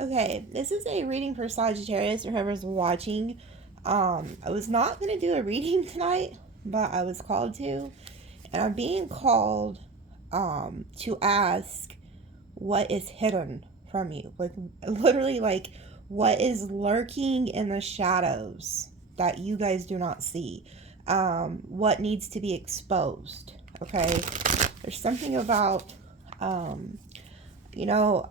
Okay, this is a reading for Sagittarius or whoever's watching. I was not going to do a reading tonight, but I was called to. And I'm being called to ask what is hidden from you. Like, literally, like, what is lurking in the shadows that you guys do not see? What needs to be exposed? Okay, there's something about you know,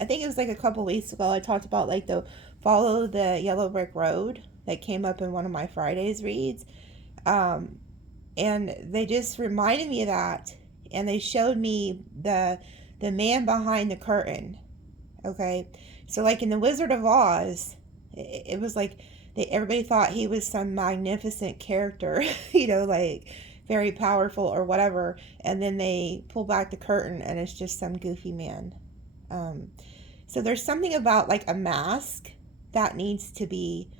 I think it was like a couple weeks ago I talked about like the follow the yellow brick road that came up in one of my Fridays reads. Um, and they just reminded me of that, and they showed me the man behind the curtain. Okay, so like in the Wizard of Oz, it was like everybody thought he was some magnificent character, like very powerful or whatever, and then they pull back the curtain and it's just some goofy man. Um, so there's something about like a mask that needs to be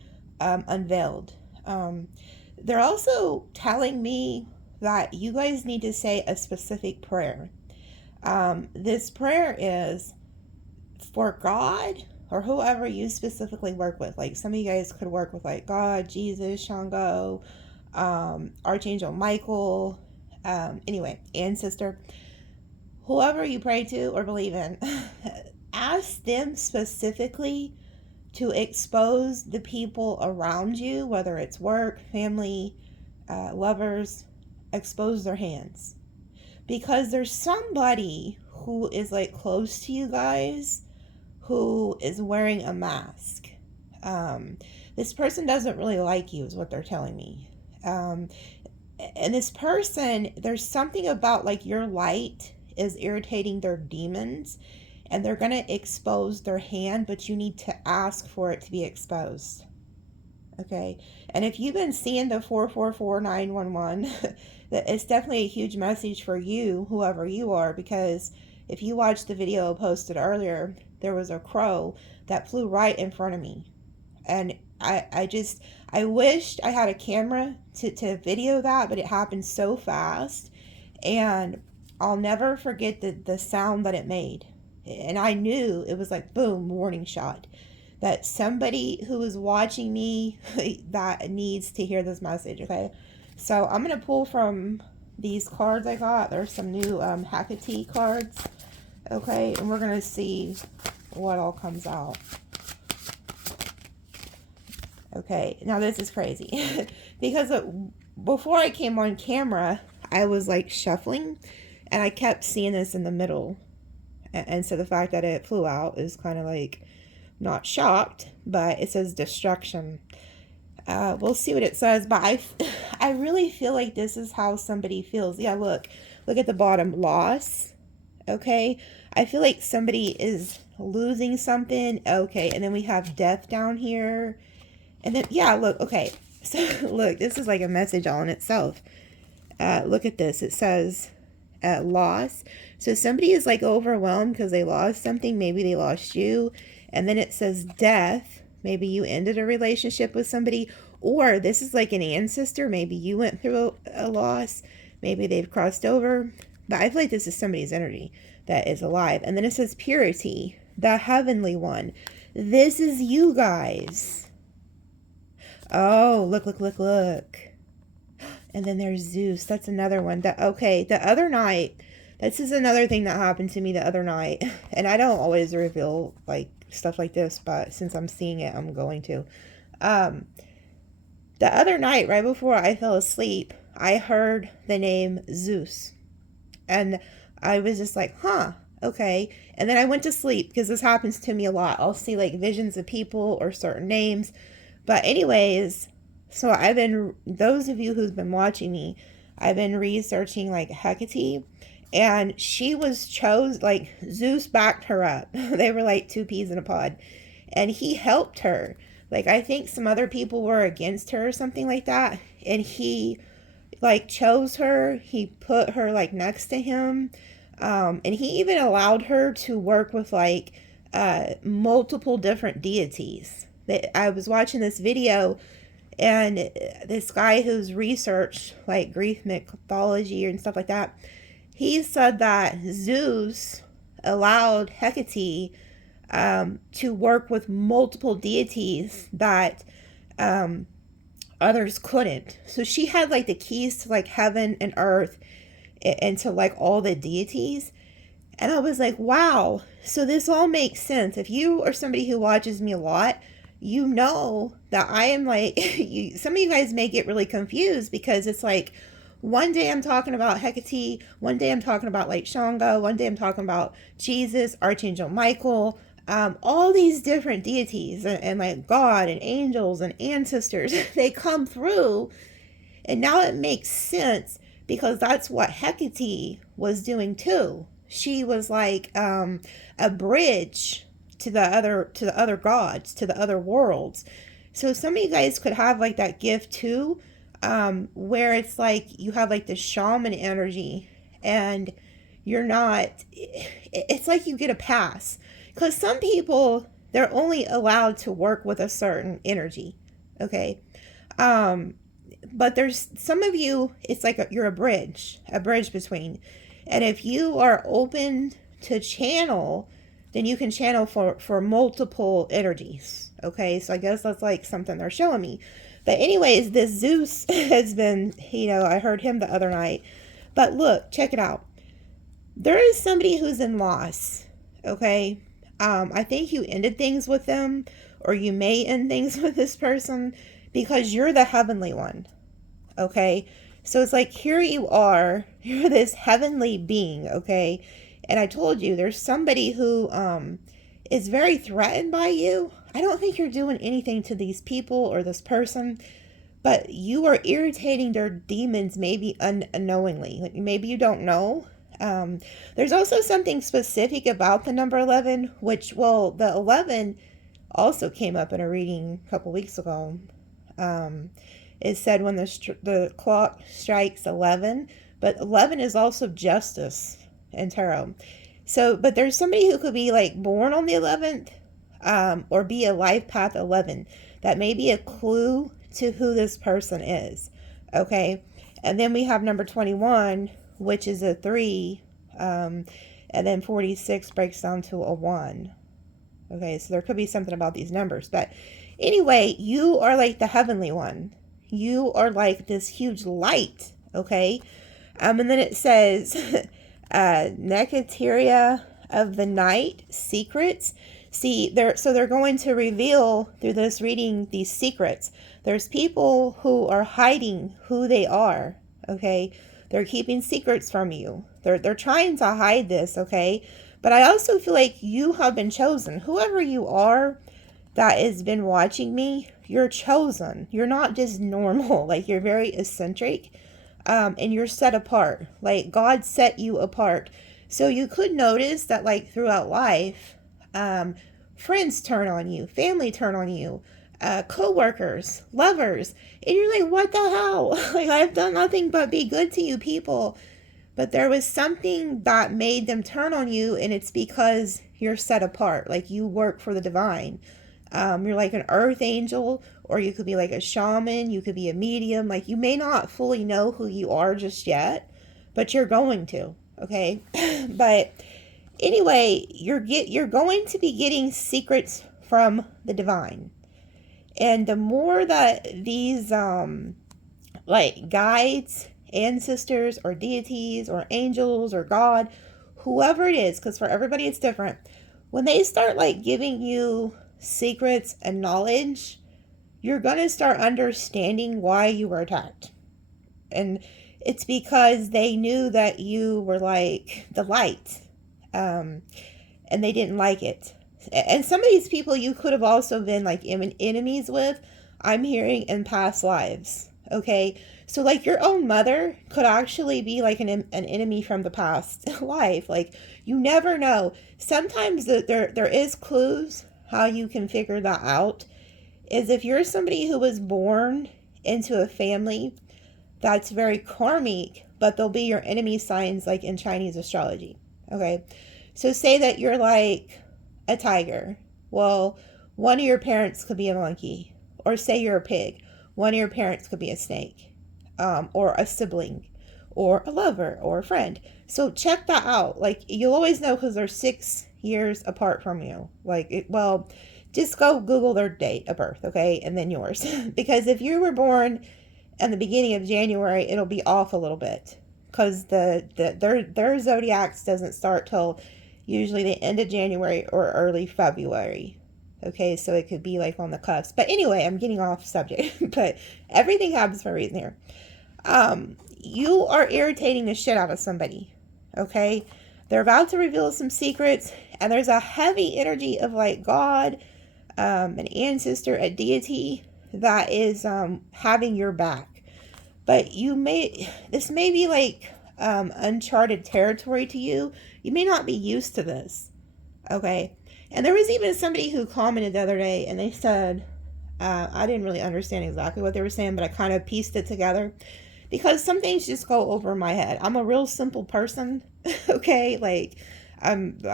unveiled. They're also telling me that you guys need to say a specific prayer. This prayer is for God or whoever you specifically work with. Like some of you guys could work with like God, Jesus, Shango, Archangel Michael, anyway, ancestor, whoever you pray to or believe in. Ask them specifically to expose the people around you, whether it's work, family, lovers, expose their hands. Because there's somebody who is like close to you guys who is wearing a mask. This person doesn't really like you, is what they're telling me. And this person, there's something about like your light is irritating their demons, and they're going to expose their hand, but you need to ask for it to be exposed. Okay. And if you've been seeing the 444911, that it's definitely a huge message for you, whoever you are, because if you watched the video posted earlier, there was a crow that flew right in front of me. And I wished I had a camera to video that, but it happened so fast. And I'll never forget the sound that it made. And I knew it was like, boom, warning shot. That somebody who is watching me that needs to hear this message, okay? So I'm going to pull from these cards I got. There's some new Hecate cards, okay? And we're going to see what all comes out. Okay, now this is crazy. Because before I came on camera, I was like shuffling, and I kept seeing this in the middle. And so the fact that it flew out is kind of like not shocked, but it says destruction. We'll see what it says, but I really feel like this is how somebody feels. Yeah, look at the bottom, loss. Okay, I feel like somebody is losing something. Okay, and then we have death down here, and then yeah, look. Okay, so look, this is like a message all in itself. Look at this. It says loss. So somebody is like overwhelmed because they lost something. Maybe they lost you. And then it says death. Maybe you ended a relationship with somebody, or this is like an ancestor. Maybe you went through a loss. Maybe they've crossed over. But I feel like this is somebody's energy that is alive. And then it says purity, the heavenly one. This is you guys. Oh, look. And then there's Zeus. That's another one. Okay, the other night, this is another thing that happened to me the other night. And I don't always reveal like stuff like this, but since I'm seeing it, I'm going to. The other night, right before I fell asleep, I heard the name Zeus. And I was just like, huh, okay. And then I went to sleep because this happens to me a lot. I'll see like visions of people or certain names. But anyways, so those of you who's been watching me, I've been researching like Hecate, and she was like Zeus backed her up. They were like two peas in a pod, and he helped her. Like I think some other people were against her or something like that, and he like chose her. He put her like next to him, and he even allowed her to work with like multiple different deities. I was watching this video, and this guy who's researched like Greek mythology and stuff like that, he said that Zeus allowed Hecate to work with multiple deities that others couldn't. So she had like the keys to like heaven and earth and to like all the deities. And I was like, wow. So this all makes sense. If you are somebody who watches me a lot, you know that I am like, some of you guys may get really confused because it's like, one day I'm talking about Hecate, one day I'm talking about like Shango, one day I'm talking about Jesus, Archangel Michael, all these different deities and like God and angels and ancestors, they come through. And now it makes sense because that's what Hecate was doing too. She was like a bridge to the other gods, to the other worlds. So some of you guys could have like that gift too, where it's like you have like the shaman energy and you're not, it's like you get a pass. Because some people, they're only allowed to work with a certain energy. Okay. But there's some of you, it's like you're a bridge between. And if you are open to channel, then you can channel for multiple energies. Okay, so I guess that's like something they're showing me. But anyways, this Zeus has been, I heard him the other night. But look, check it out. There is somebody who's in loss. Okay, I think you ended things with them, or you may end things with this person because you're the heavenly one. Okay, so it's like here you are, you're this heavenly being. Okay, and I told you there's somebody who is very threatened by you. I don't think you're doing anything to these people or this person, but you are irritating their demons maybe unknowingly. Like maybe you don't know. There's also something specific about the number 11, which, well, the 11 also came up in a reading a couple weeks ago. It said when the clock strikes 11, but 11 is also justice in tarot. So, but there's somebody who could be like born on the 11th, or be a life path 11. That may be a clue to who this person is. Okay. And then we have number 21, which is a 3. And then 46 breaks down to a 1. Okay. So there could be something about these numbers, but anyway, you are like the heavenly one. You are like this huge light. Okay. And then it says, Necateria of the night secrets. See, they're going to reveal through this reading these secrets. There's people who are hiding who they are. Okay. They're keeping secrets from you. They're trying to hide this. Okay. But I also feel like you have been chosen. Whoever you are that has been watching me, you're chosen. You're not just normal. Like you're very eccentric. And you're set apart. Like God set you apart. So you could notice that like throughout life, friends turn on you, family turn on you, co-workers, lovers, and you're like, what the hell? Like I've done nothing but be good to you people. But there was something that made them turn on you, and it's because you're set apart. Like you work for the divine. You're like an earth angel, or you could be like a shaman, you could be a medium. Like you may not fully know who you are just yet, but you're going to. Okay. But anyway, you're going to be getting secrets from the divine. And the more that these like guides, ancestors, or deities, or angels, or God, whoever it is, because for everybody it's different, when they start like giving you secrets and knowledge, you're going to start understanding why you were attacked. And it's because they knew that you were like the light, and they didn't like it. And some of these people you could have also been like enemies with, I'm hearing, in past lives. Okay, so like your own mother could actually be like an enemy from the past life. Like you never know. Sometimes there is clues how you can figure that out. Is if you're somebody who was born into a family that's very karmic, but they'll be your enemy signs like in Chinese astrology. Okay, so say that you're like a tiger. Well, one of your parents could be a monkey. Or say you're a pig. One of your parents could be a snake. Or a sibling. Or a lover. Or a friend. So check that out. Like, you'll always know because there's 6 years apart from you. Well, just go Google their date of birth, okay? And then yours. Because if you were born in the beginning of January, it'll be off a little bit. Because their zodiacs doesn't start till usually the end of January or early February. Okay, so it could be like on the cusp. But anyway, I'm getting off subject. But everything happens for a reason here. You are irritating the shit out of somebody. Okay? They're about to reveal some secrets, and there's a heavy energy of like God, an ancestor, a deity that is having your back. But this may be like uncharted territory to you. You may not be used to this. Okay? And there was even somebody who commented the other day, and they said, I didn't really understand exactly what they were saying, but I kind of pieced it together. Because some things just go over my head. I'm a real simple person, okay? Like,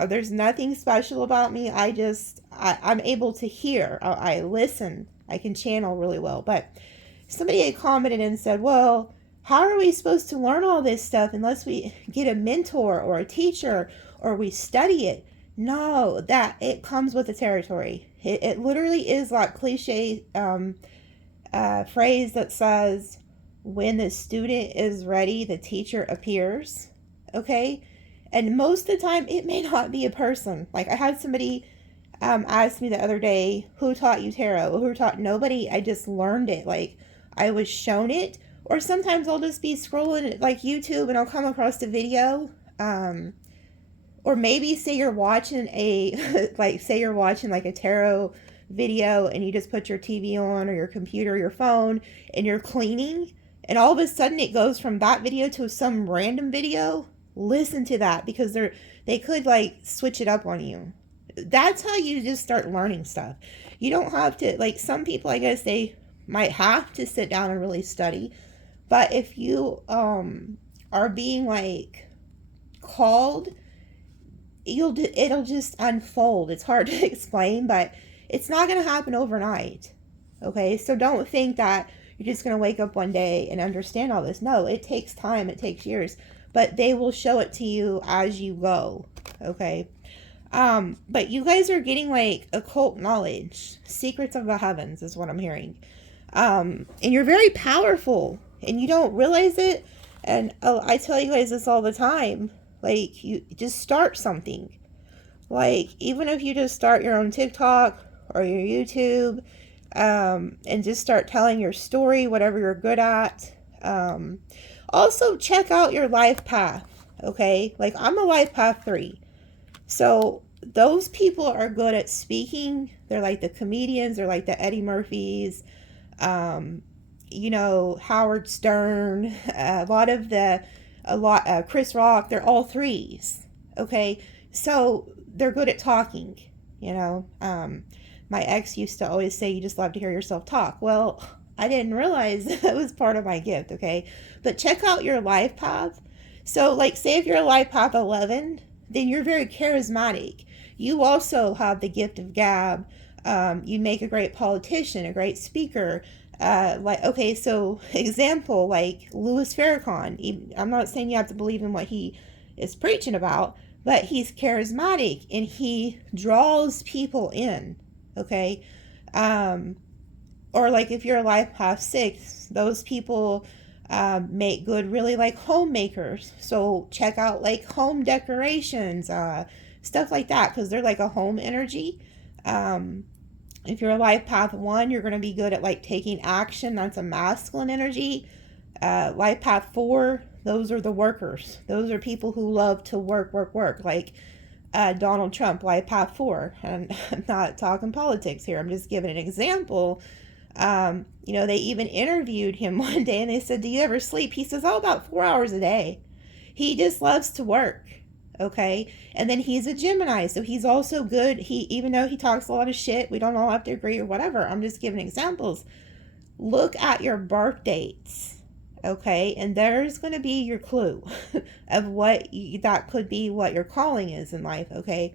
there's nothing special about me. I'm able to hear. I listen. I can channel really well. But somebody had commented and said, well, how are we supposed to learn all this stuff unless we get a mentor or a teacher or we study it? No, that it comes with the territory. It literally is like cliche phrase that says, when the student is ready, the teacher appears. Okay? And most of the time, it may not be a person. Like, I had somebody ask me the other day, who taught you tarot? Who taught? Nobody. I just learned it. Like, I was shown it. Or sometimes I'll just be scrolling like YouTube and I'll come across a video. Or maybe say you're watching like a tarot video and you just put your TV on or your computer or your phone and you're cleaning. And all of a sudden it goes from that video to some random video. Listen to that, because they could like switch it up on you. That's how you just start learning stuff. You don't have to, like, some people, I guess they might have to sit down and really study. But if you are being like called, it'll just unfold. It's hard to explain, but it's not going to happen overnight. Okay, so don't think that you're just going to wake up one day and understand all this. No, it takes time. It takes years. But they will show it to you as you go. Okay? But you guys are getting like occult knowledge. Secrets of the heavens is what I'm hearing. And you're very powerful. And you don't realize it. And I tell you guys this all the time. Like, you just start something. Like, even if you just start your own TikTok or your YouTube, and just start telling your story, whatever you're good at. Also, check out your life path, okay? Like, I'm a life path 3. So, those people are good at speaking. They're like the comedians. They're like the Eddie Murphys, Howard Stern, Chris Rock. They're all 3s, okay? So, they're good at talking, My ex used to always say, you just love to hear yourself talk. Well, I didn't realize that was part of my gift, okay? But check out your life path. So, like, say if you're a life path 11, then you're very charismatic. You also have the gift of gab. You make a great politician, a great speaker. Example, like Louis Farrakhan. I'm not saying you have to believe in what he is preaching about, but he's charismatic and he draws people in. Okay, or like if you're a life path 6, those people make good, really like homemakers. So check out like home decorations, stuff like that, because they're like a home energy. If you're a life path 1, you're going to be good at like taking action. That's a masculine energy. Life path 4, those are the workers. Those are people who love to work. Like Donald Trump, life path 4. And I'm not talking politics here. I'm just giving an example. They even interviewed him one day and they said, do you ever sleep? He says, about 4 hours a day. He just loves to work. Okay. And then he's a Gemini. So he's also good. Even though he talks a lot of shit, we don't all have to agree or whatever. I'm just giving examples. Look at your birth dates. Okay, and there's going to be your clue of that could be what your calling is in life, okay?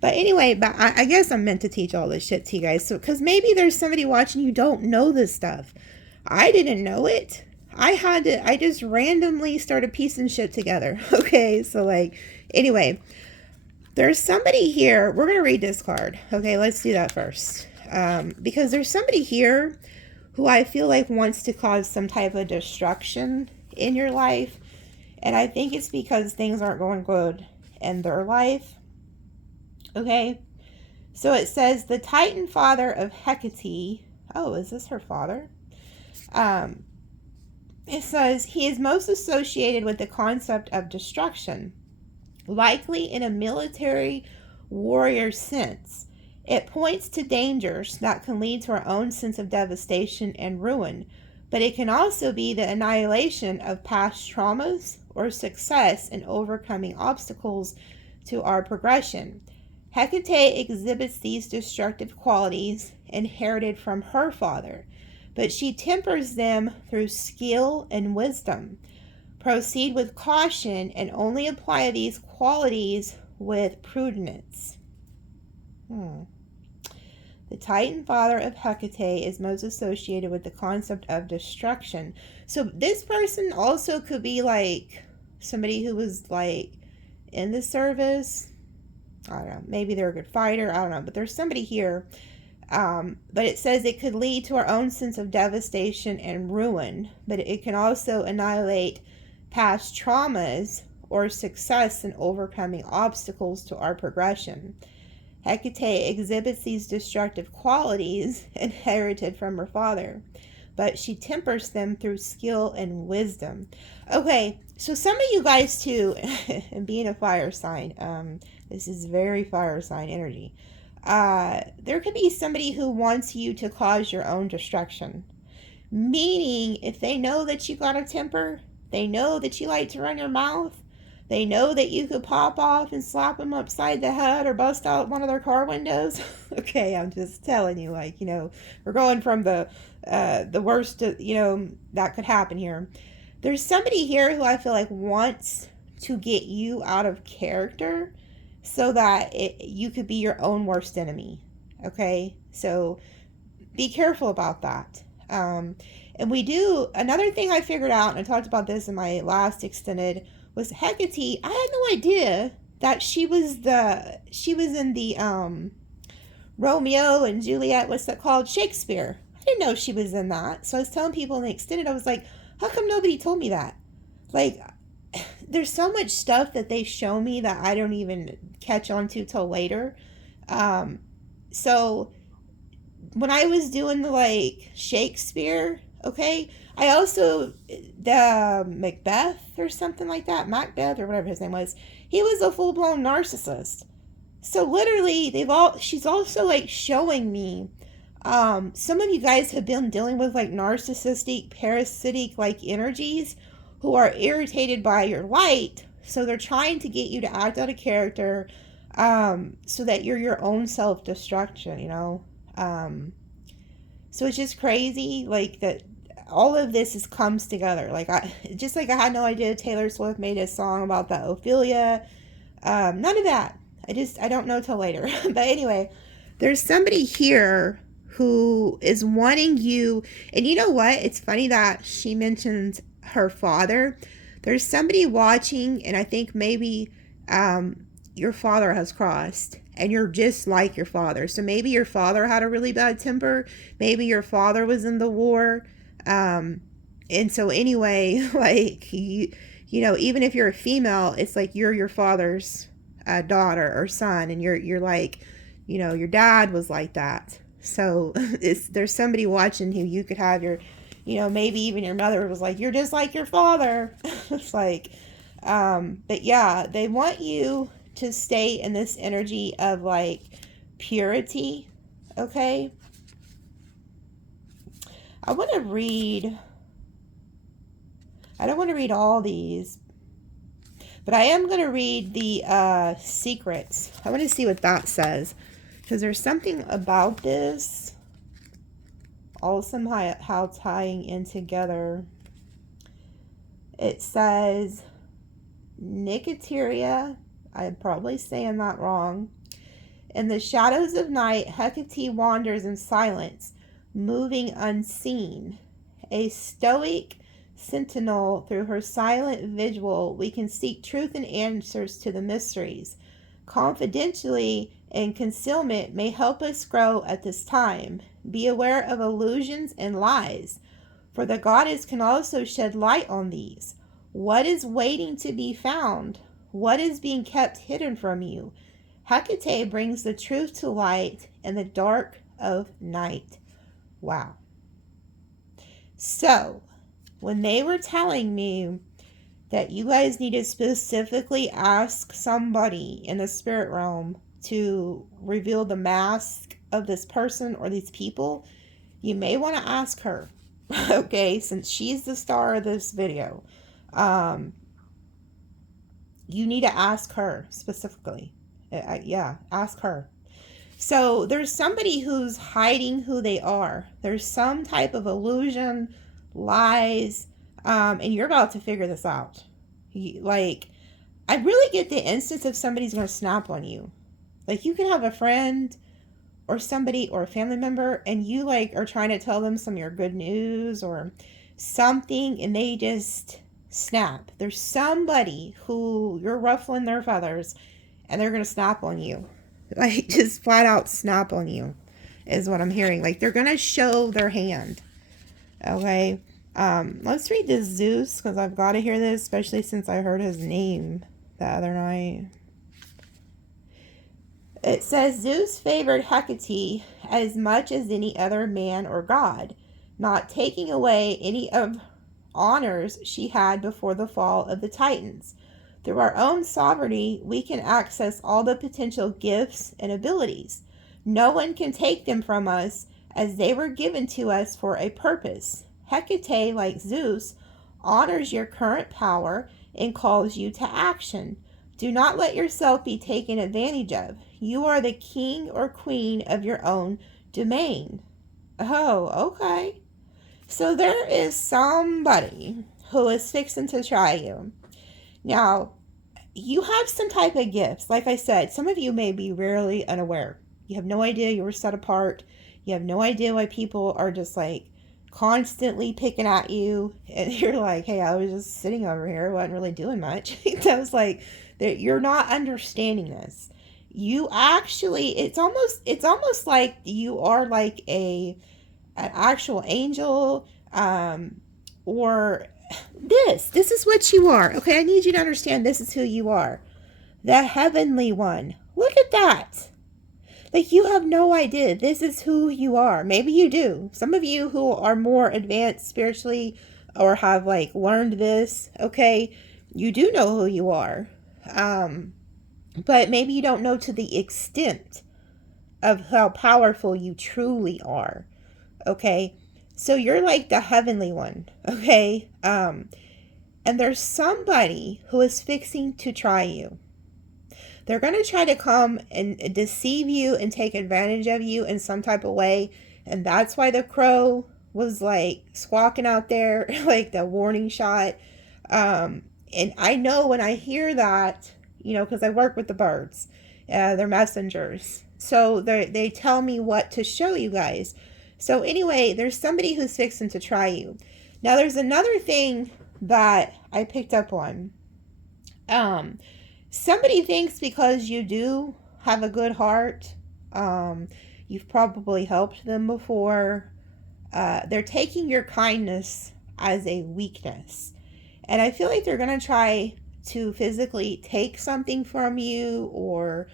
But anyway, I guess I'm meant to teach all this shit to you guys, because maybe there's somebody watching you don't know this stuff. I didn't know it. I just randomly started piecing shit together, okay? So, like, anyway, There's somebody here. We're going to read this card. Okay, let's do that first. Because there's somebody here who I feel like wants to cause some type of destruction in your life. And I think it's because things aren't going good in their life. Okay. So it says the Titan father of Hecate. Oh, is this her father? It says he is most associated with the concept of destruction, likely in a military warrior sense. It points to dangers that can lead to our own sense of devastation and ruin, but it can also be the annihilation of past traumas or success in overcoming obstacles to our progression. Hecate exhibits these destructive qualities inherited from her father, but she tempers them through skill and wisdom. Proceed with caution and only apply these qualities with prudence. The Titan father of Hecate is most associated with the concept of destruction. So this person also could be like somebody who was like in the service. I don't know. Maybe they're a good fighter. I don't know. But there's somebody here. But it says it could lead to our own sense of devastation and ruin. But it can also annihilate past traumas or success in overcoming obstacles to our progression. Hecate exhibits these destructive qualities inherited from her father, but she tempers them through skill and wisdom. Okay, so some of you guys too, and being a fire sign, this is very fire sign energy. There could be somebody who wants you to cause your own destruction. Meaning, if they know that you got a temper, they know that you like to run your mouth, they know that you could pop off and slap them upside the head or bust out one of their car windows. Okay, I'm just telling you, like, we're going from the worst to, that could happen here. There's somebody here who I feel like wants to get you out of character so that you could be your own worst enemy. Okay, so be careful about that. And we do, another thing I figured out, and I talked about this in my last extended, was Hecate. I had no idea that she was in the Romeo and Juliet, what's that called? Shakespeare. I didn't know she was in that. So I was telling people in the extended, I was like, how come nobody told me that? Like, there's so much stuff that they show me that I don't even catch on to till later. So when I was doing the like Shakespeare, okay, I also the Macbeth or something like that, Macbeth or whatever his name was. He was a full blown narcissist. So literally, she's also like showing me. Some of you guys have been dealing with like narcissistic, parasitic like energies who are irritated by your light. So they're trying to get you to act out of character, so that you're your own self-destruction, so it's just crazy, like, that all of this comes together. Like, I had no idea Taylor Swift made a song about that Ophelia. None of that. I don't know till later. But anyway, there's somebody here who is wanting you, and you know what? It's funny that she mentions her father. There's somebody watching, and I think maybe your father has crossed, and you're just like your father. So maybe your father had a really bad temper. Maybe your father was in the war. And so anyway, like, even if you're a female, it's like you're your father's daughter or son, and you're like, your dad was like that. So there's somebody watching who you could have your, maybe even your mother was like, you're just like your father. It's like, but yeah, they want you to stay in this energy of like purity. Okay. I don't want to read all these, but I am going to read the secrets. I want to see what that says, because there's something about this all somehow tying in together. It says Nikiteria, I'm probably saying that wrong. In the shadows of night, Hecate wanders in silence, moving unseen. A stoic sentinel, through her silent vigil, we can seek truth and answers to the mysteries. confidentially and concealment may help us grow at this time. Be aware of illusions and lies, for the goddess can also shed light on these. What is waiting to be found? What is being kept hidden from you? Hecate brings the truth to light in the dark of night. Wow. So, when they were telling me that you guys need to specifically ask somebody in the spirit realm to reveal the mask of this person or these people, you may want to ask her. Okay, since she's the star of this video. You need to ask her specifically. Yeah, ask her. So there's somebody who's hiding who they are. There's some type of illusion, lies, and you're about to figure this out. I really get the instance of somebody's going to snap on you. Like, you can have a friend or somebody or a family member, and you are trying to tell them some of your good news or something, and they just snap. There's somebody who you're ruffling their feathers, and they're going to snap on you. Just flat out snap on you is what I'm hearing. They're going to show their hand. Okay. Let's read this Zeus, because I've got to hear this, especially since I heard his name the other night. It says, Zeus favored Hecate as much as any other man or god, not taking away any of honors she had before the fall of the Titans. Through our own sovereignty, we can access all the potential gifts and abilities. No one can take them from us, as they were given to us for a purpose. Hecate, like Zeus, honors your current power and calls you to action. Do not let yourself be taken advantage of. You are the king or queen of your own domain. Oh, okay. So there is somebody who is fixing to try you. Now, you have some type of gifts. Like I said, some of you may be rarely unaware. You have no idea you were set apart. You have no idea why people are just constantly picking at you. And you're like, hey, I was just sitting over here. I wasn't really doing much. I was like, you're not understanding this. You actually, it's almost like you are like an actual angel, or this is what you are. Okay, I need you to understand this is who you are. The heavenly one. Look at that. You have no idea. This is who you are. Maybe you do. Some of you who are more advanced spiritually or have learned this, okay, you do know who you are. But maybe you don't know to the extent of how powerful you truly are. Okay. So you're like the heavenly one. Okay. And there's somebody who is fixing to try you. They're going to try to come and deceive you and take advantage of you in some type of way. And that's why the crow was squawking out there, the warning shot. And I know when I hear that, because I work with the birds, they're messengers. So they tell me what to show you guys. So anyway, there's somebody who's fixing to try you. Now there's another thing that I picked up on. Somebody thinks because you do have a good heart, you've probably helped them before. They're taking your kindness as a weakness. And I feel like they're going to try to physically take something from you or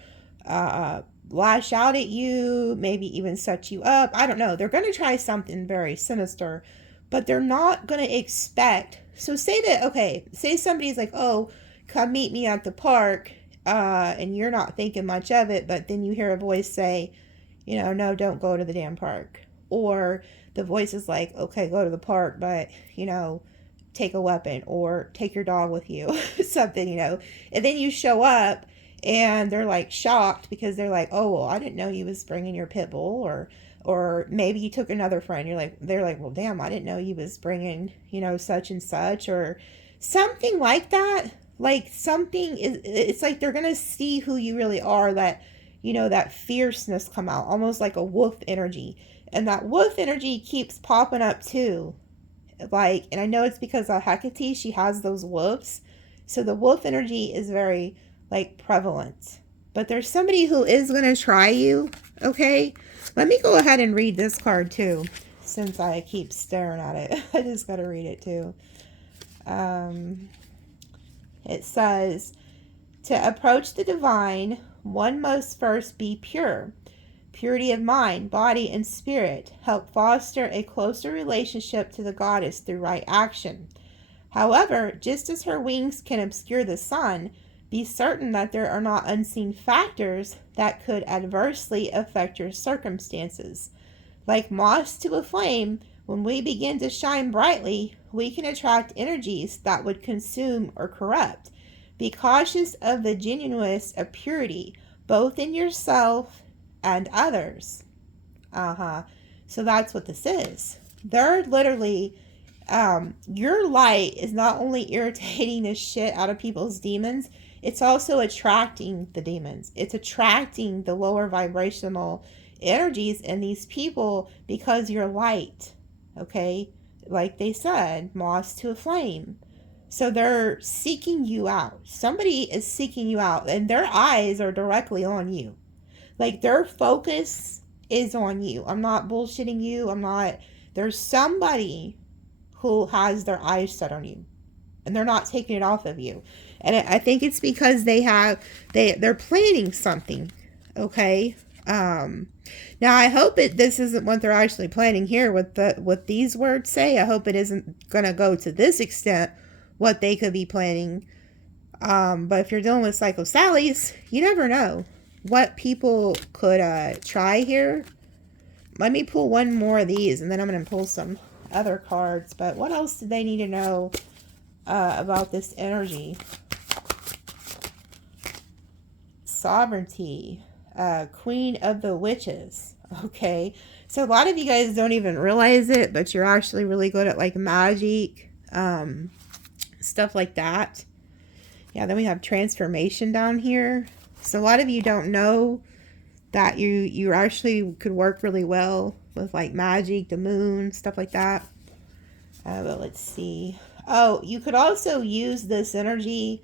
lash out at you, maybe even set you up. I don't know. They're going to try something very sinister, but they're not going to expect. So say somebody's like, oh, come meet me at the park, and you're not thinking much of it, but then you hear a voice say, no, don't go to the damn park. Or the voice is like, okay, go to the park, but, take a weapon or take your dog with you, something, and then you show up and they're shocked because they're like, oh, well, I didn't know you was bringing your pit bull, or maybe you took another friend. They're like, well, damn, I didn't know you was bringing, such and such, or something like that. It's like they're going to see who you really are, that, that fierceness come out, almost like a wolf energy. And that wolf energy keeps popping up too. And I know it's because of Hecate, she has those wolves. So the wolf energy is very, prevalent. but there's somebody who is going to try you, okay? Let me go ahead and read this card too, since I keep staring at it. I just got to read it too. It says, to approach the divine, one must first be pure. Purity of mind, body, and spirit help foster a closer relationship to the goddess through right action. However, just as her wings can obscure the sun, be certain that there are not unseen factors that could adversely affect your circumstances. Like moths to a flame, when we begin to shine brightly, we can attract energies that would consume or corrupt. Be cautious of the genuineness of purity, both in yourself and others. So that's what this is. They're literally, your light is not only irritating the shit out of people's demons, it's also attracting the demons. It's attracting the lower vibrational energies in these people because you're light. Okay? Like they said, moths to a flame. So they're seeking you out. Somebody is seeking you out, and their eyes are directly on you. Like their focus is on you. I'm not bullshitting you. There's somebody who has their eyes set on you, and they're not taking it off of you. And I think it's because they're planning something. Okay. Now I hope this isn't what they're actually planning here with what these words say. I hope it isn't going to go to this extent, what they could be planning. But if you're dealing with Psycho Sally's, you never know what people could try here. Let me pull one more of these, and then I'm going to pull some other cards. But what else do they need to know about this energy? Sovereignty. Queen of the Witches. Okay. So a lot of you guys don't even realize it, but you're actually really good at like magic. Stuff like that. Yeah, then we have transformation down here. So a lot of you don't know that you actually could work really well with like magic, the moon, stuff like that. But let's see. Oh, you could also use this energy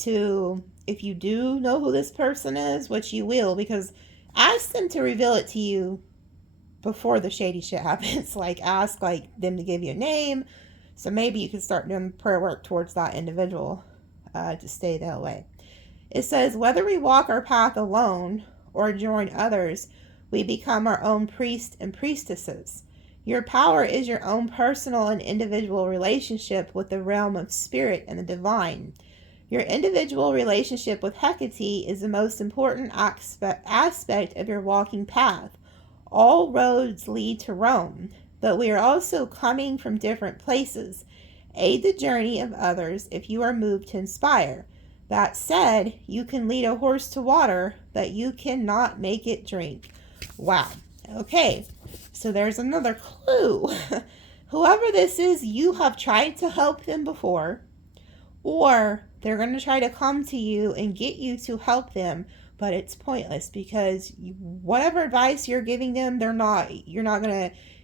to, if you do know who this person is, which you will, because ask them to reveal it to you before the shady shit happens. Like ask like them to give you a name. So maybe you can start doing prayer work towards that individual to stay that way. It says, whether we walk our path alone or join others, we become our own priests and priestesses. Your power is your own personal and individual relationship with the realm of spirit and the divine. Your individual relationship with Hecate is the most important aspect of your walking path. All roads lead to Rome, but we are also coming from different places. Aid the journey of others if you are moved to inspire. That said, you can lead a horse to water, but you cannot make it drink. Wow. Okay, so there's another clue. Whoever this is, you have tried to help them before, or they're going to try to come to you and get you to help them, but it's pointless because whatever advice you're giving them,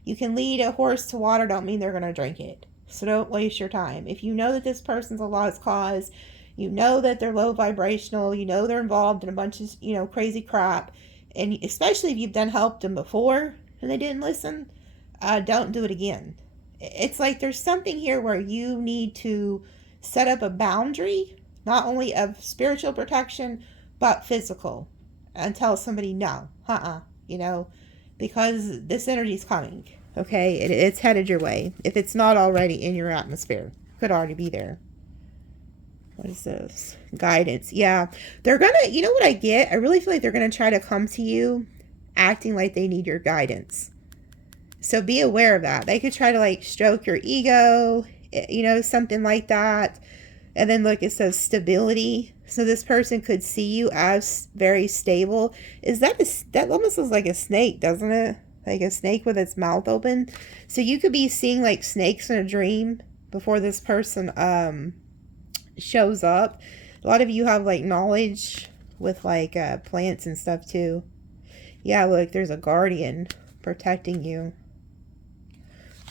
you can lead a horse to water, don't mean they're going to drink it. So don't waste your time. If you know that this person's a lost cause, you know that they're low vibrational, you know they're involved in a bunch of, crazy crap, and especially if you've helped them before and they didn't listen, don't do it again. It's like there's something here where you need to set up a boundary, not only of spiritual protection, but physical, and tell somebody no, because this energy's coming, okay? It's headed your way. If it's not already in your atmosphere, it could already be there. What is this? Guidance. Yeah, they're gonna, you know what I get? I really feel like they're gonna try to come to you acting like they need your guidance. So be aware of that. They could try to like stroke your ego, something like that. And then look, it says stability. So this person could see you as very stable. Is that that almost looks like a snake, doesn't it? Like a snake with its mouth open. So you could be seeing like snakes in a dream before this person shows up. A lot of you have like knowledge with like plants and stuff too. Yeah, look, there's a guardian protecting you.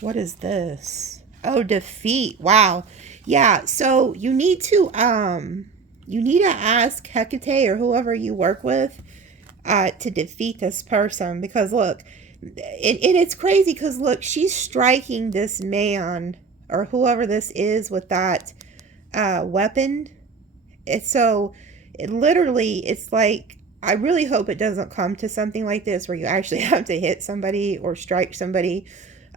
What is this? Oh, defeat. Wow. Yeah, so you need to you need to ask Hecate or whoever you work with to defeat this person. Because look, and it's crazy because look, she's striking this man or whoever this is with that weapon. It literally, it's like, I really hope it doesn't come to something like this where you actually have to hit somebody or strike somebody.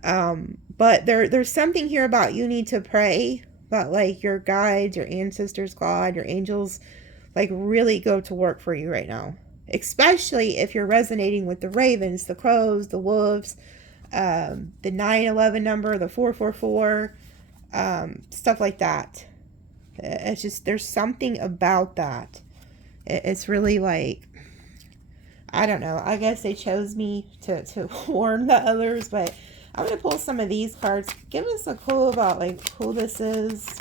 But there's something here about you need to pray about like your guides, your ancestors, God, your angels, like really go to work for you right now. Especially if you're resonating with the ravens, the crows, the wolves, the 911 number, the 444, stuff like that. It's just, there's something about that. It's really like, I don't know. I guess they chose me to warn the others, but I'm going to pull some of these cards. Give us a clue about like who this is.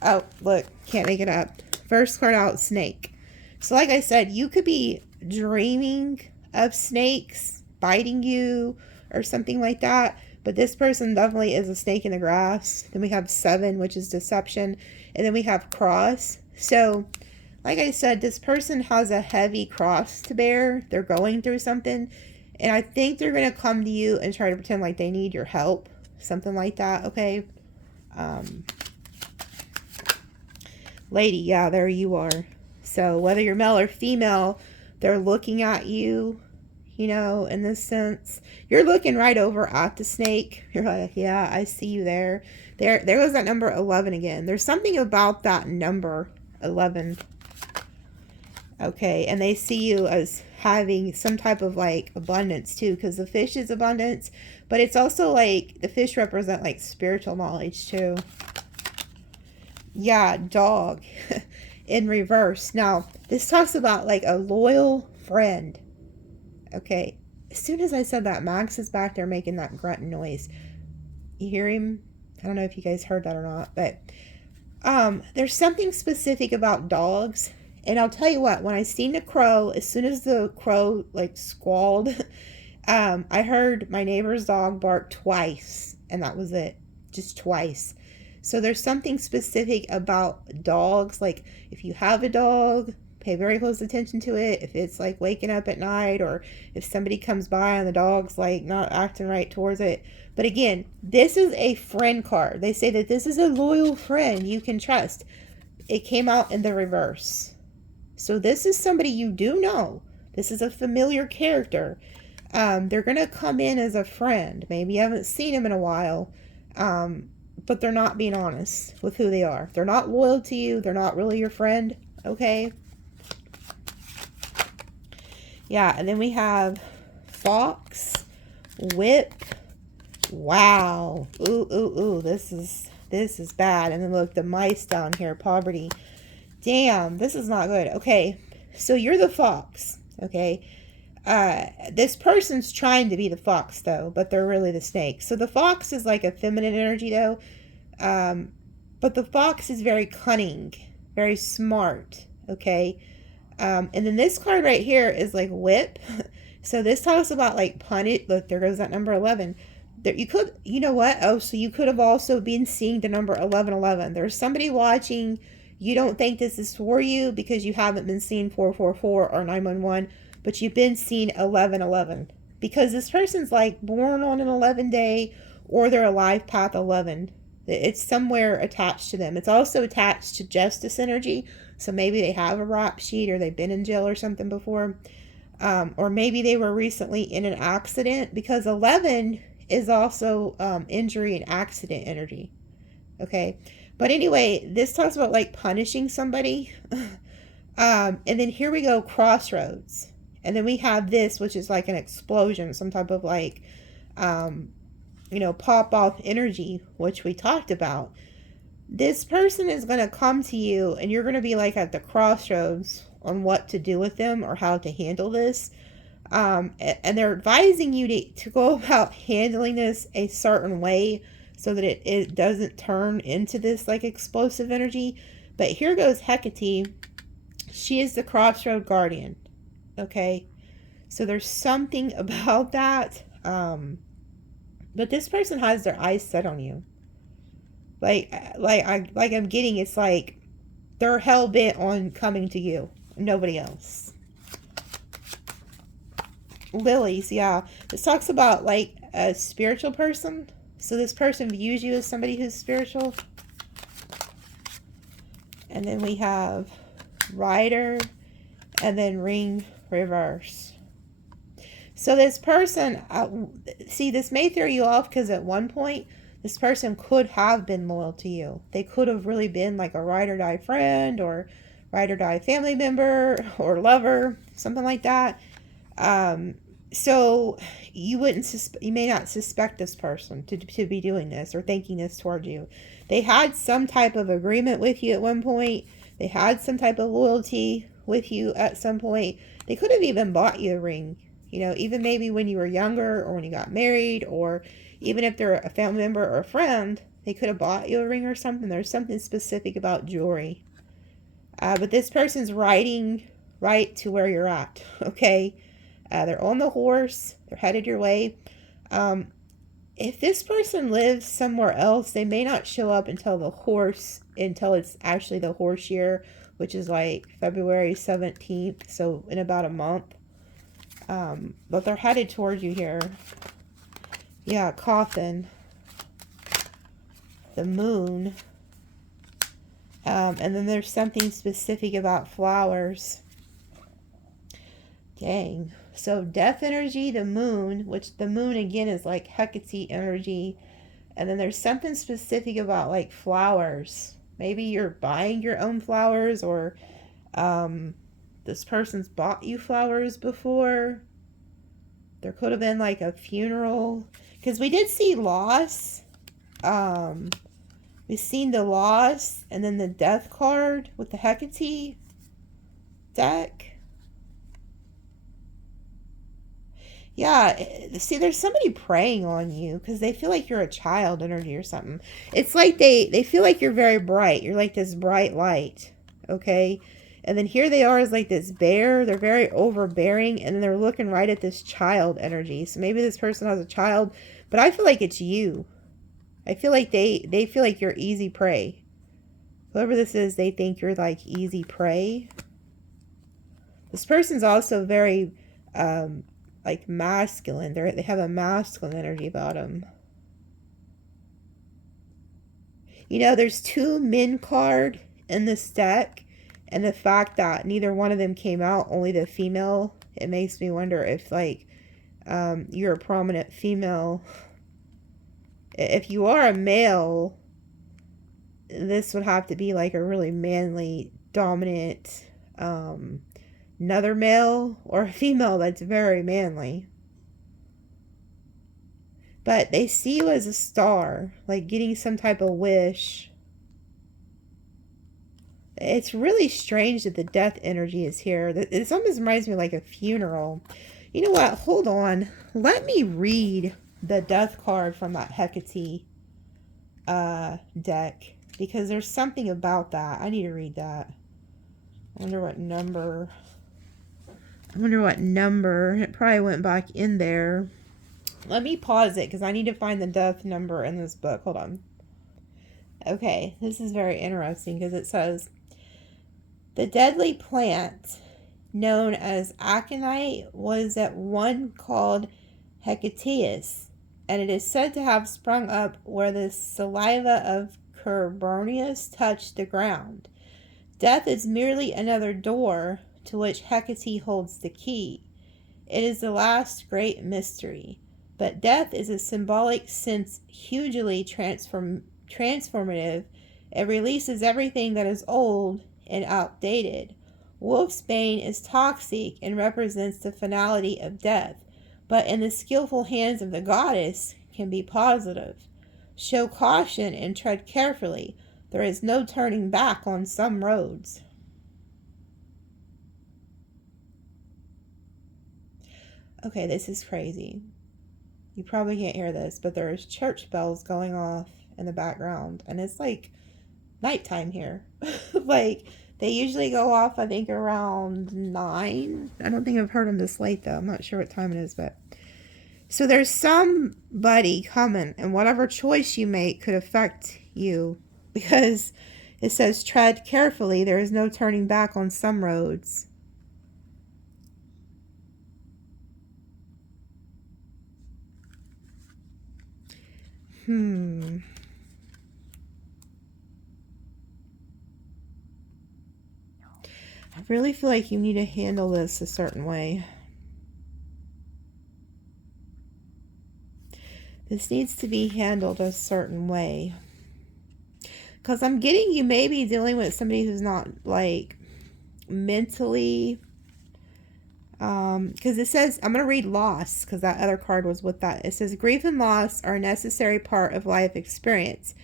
Oh, look, can't make it up. First card out, snake. So like I said, you could be dreaming of snakes biting you or something like that. But this person definitely is a snake in the grass. Then we have 7, which is deception. And then we have cross. So, like I said, this person has a heavy cross to bear. They're going through something. And I think they're going to come to you and try to pretend like they need your help. Something like that, okay? Lady, yeah, there you are. So, whether you're male or female, they're looking at you, you know, in this sense. You're looking right over at the snake. You're like, yeah, I see you there. There goes that number 11 again. There's something about that number 11. Okay, and they see you as having some type of like abundance too, because the fish is abundance, but it's also like the fish represent like spiritual knowledge too. Yeah, dog in reverse. Now, this talks about like a loyal friend. Okay, as soon as I said that, Max is back there making that grunting noise. You hear him? I don't know if you guys heard that or not, but there's something specific about dogs. And I'll tell you what, when I seen the crow, as soon as the crow like squalled, I heard my neighbor's dog bark twice, and that was it, just twice. So there's something specific about dogs. Like if you have a dog, pay very close attention to it. If it's like waking up at night, or if somebody comes by and the dog's like not acting right towards it. But again, this is a friend card. They say that this is a loyal friend you can trust. It came out in the reverse. So this is somebody you do know. This is a familiar character. They're going to come in as a friend. Maybe you haven't seen them in a while. But they're not being honest with who they are. They're not loyal to you. They're not really your friend. Okay? Yeah, and then we have fox, whip. Wow. Ooh. This is bad. And then look, the mice down here, poverty. Damn, this is not good. Okay, so you're the fox. Okay, this person's trying to be the fox though, but they're really the snake. So the fox is like a feminine energy though, but the fox is very cunning, very smart. Okay, and then this card right here is like whip. So this talks about like punish. Look, there goes that number 11. There, you know what? Oh, so you could have also been seeing the number 1111. There's somebody watching. You don't think this is for you because you haven't been seeing 444 or 911, but you've been seeing 1111 because this person's like born on an 11 day, or they're a life path 11. It's somewhere attached to them. It's also attached to justice energy. So maybe they have a rap sheet, or they've been in jail or something before. Or maybe they were recently in an accident, because 11 is also injury and accident energy. Okay. But anyway, this talks about like punishing somebody. And then here we go, crossroads. And then we have this, which is like an explosion, some type of like, pop off energy, which we talked about. This person is going to come to you and you're going to be like at the crossroads on what to do with them or how to handle this. And they're advising you to go about handling this a certain way, so that it doesn't turn into this like explosive energy. But here goes Hecate. She is the crossroad guardian. Okay. So there's something about that. But this person has their eyes set on you. Like I'm getting, it's like they're hell-bent on coming to you. Nobody else. Lilies, yeah. This talks about, like, a spiritual person. So this person views you as somebody who's spiritual. And then we have Rider, and then Ring reverse. So this person, see, this may throw you off because at one point, this person could have been loyal to you. They could have really been like a ride or die friend, or ride or die family member, or lover, something like that. So you may not suspect this person to be doing this or thinking this toward you. They had some type of agreement with you at one point. They had some type of loyalty with you at some point. They could have even bought you a ring. You know, even maybe when you were younger, or when you got married, or even if they're a family member or a friend, they could have bought you a ring or something. There's something specific about jewelry. But this person's riding right to where you're at, okay? They're on the horse. They're headed your way. If this person lives somewhere else, they may not show up until it's actually the horse year, which is like February 17th, so in about a month. But they're headed towards you here. Yeah, coffin. The moon. And then there's something specific about flowers. Dang. So death energy, the moon, which the moon again is like Hecate energy. And then there's something specific about like flowers. Maybe you're buying your own flowers, or this person's bought you flowers before. There could have been like a funeral. Because we did see loss. We've seen the loss, and then the death card with the Hecate deck. Yeah, see, there's somebody preying on you because they feel like you're a child energy or something. It's like they feel like you're very bright. You're like this bright light, okay? And then here they are as like this bear. They're very overbearing, and then they're looking right at this child energy. So maybe this person has a child, but I feel like it's you. I feel like they feel like you're easy prey. Whoever this is, they think you're like easy prey. This person's also very like masculine. They have a masculine energy about them. You know, there's 2 men card in this deck, and the fact that neither one of them came out, only the female, it makes me wonder if like you're a prominent female. If you are a male, this would have to be like a really manly, dominant another male, or a female that's very manly. But they see you as a star, like getting some type of wish. It's really strange that the death energy is here. This almost reminds me of like a funeral. You know what? Hold on. Let me read the death card from that Hecate deck, because there's something about that. I need to read that. I wonder what number. It probably went back in there. Let me pause it because I need to find the death number in this book. Hold on. Okay, this is very interesting because it says, the deadly plant known as aconite was at one called Hecateus, and it is said to have sprung up where the saliva of Carbonius touched the ground. Death is merely another door to which Hecate holds the key. It is the last great mystery. But death is a symbolic sense hugely transformative. It releases everything that is old and outdated. Wolfsbane is toxic and represents the finality of death, but in the skillful hands of the goddess can be positive. Show caution and tread carefully. There is no turning back on some roads. Okay, this is crazy. You probably can't hear this, but there's church bells going off in the background, and it's like nighttime here. Like, they usually go off, I think, around 9. I don't think I've heard them this late, though. I'm not sure what time it is, but... So there's somebody coming, and whatever choice you make could affect you, because It says, tread carefully. There is no turning back on some roads. I really feel like you need to handle this a certain way. This needs to be handled a certain way. Because I'm getting you may be dealing with somebody who's not, like, mentally... because it says, I'm going to read loss, because that other card was with that. It says, grief and loss are a necessary part of life experience.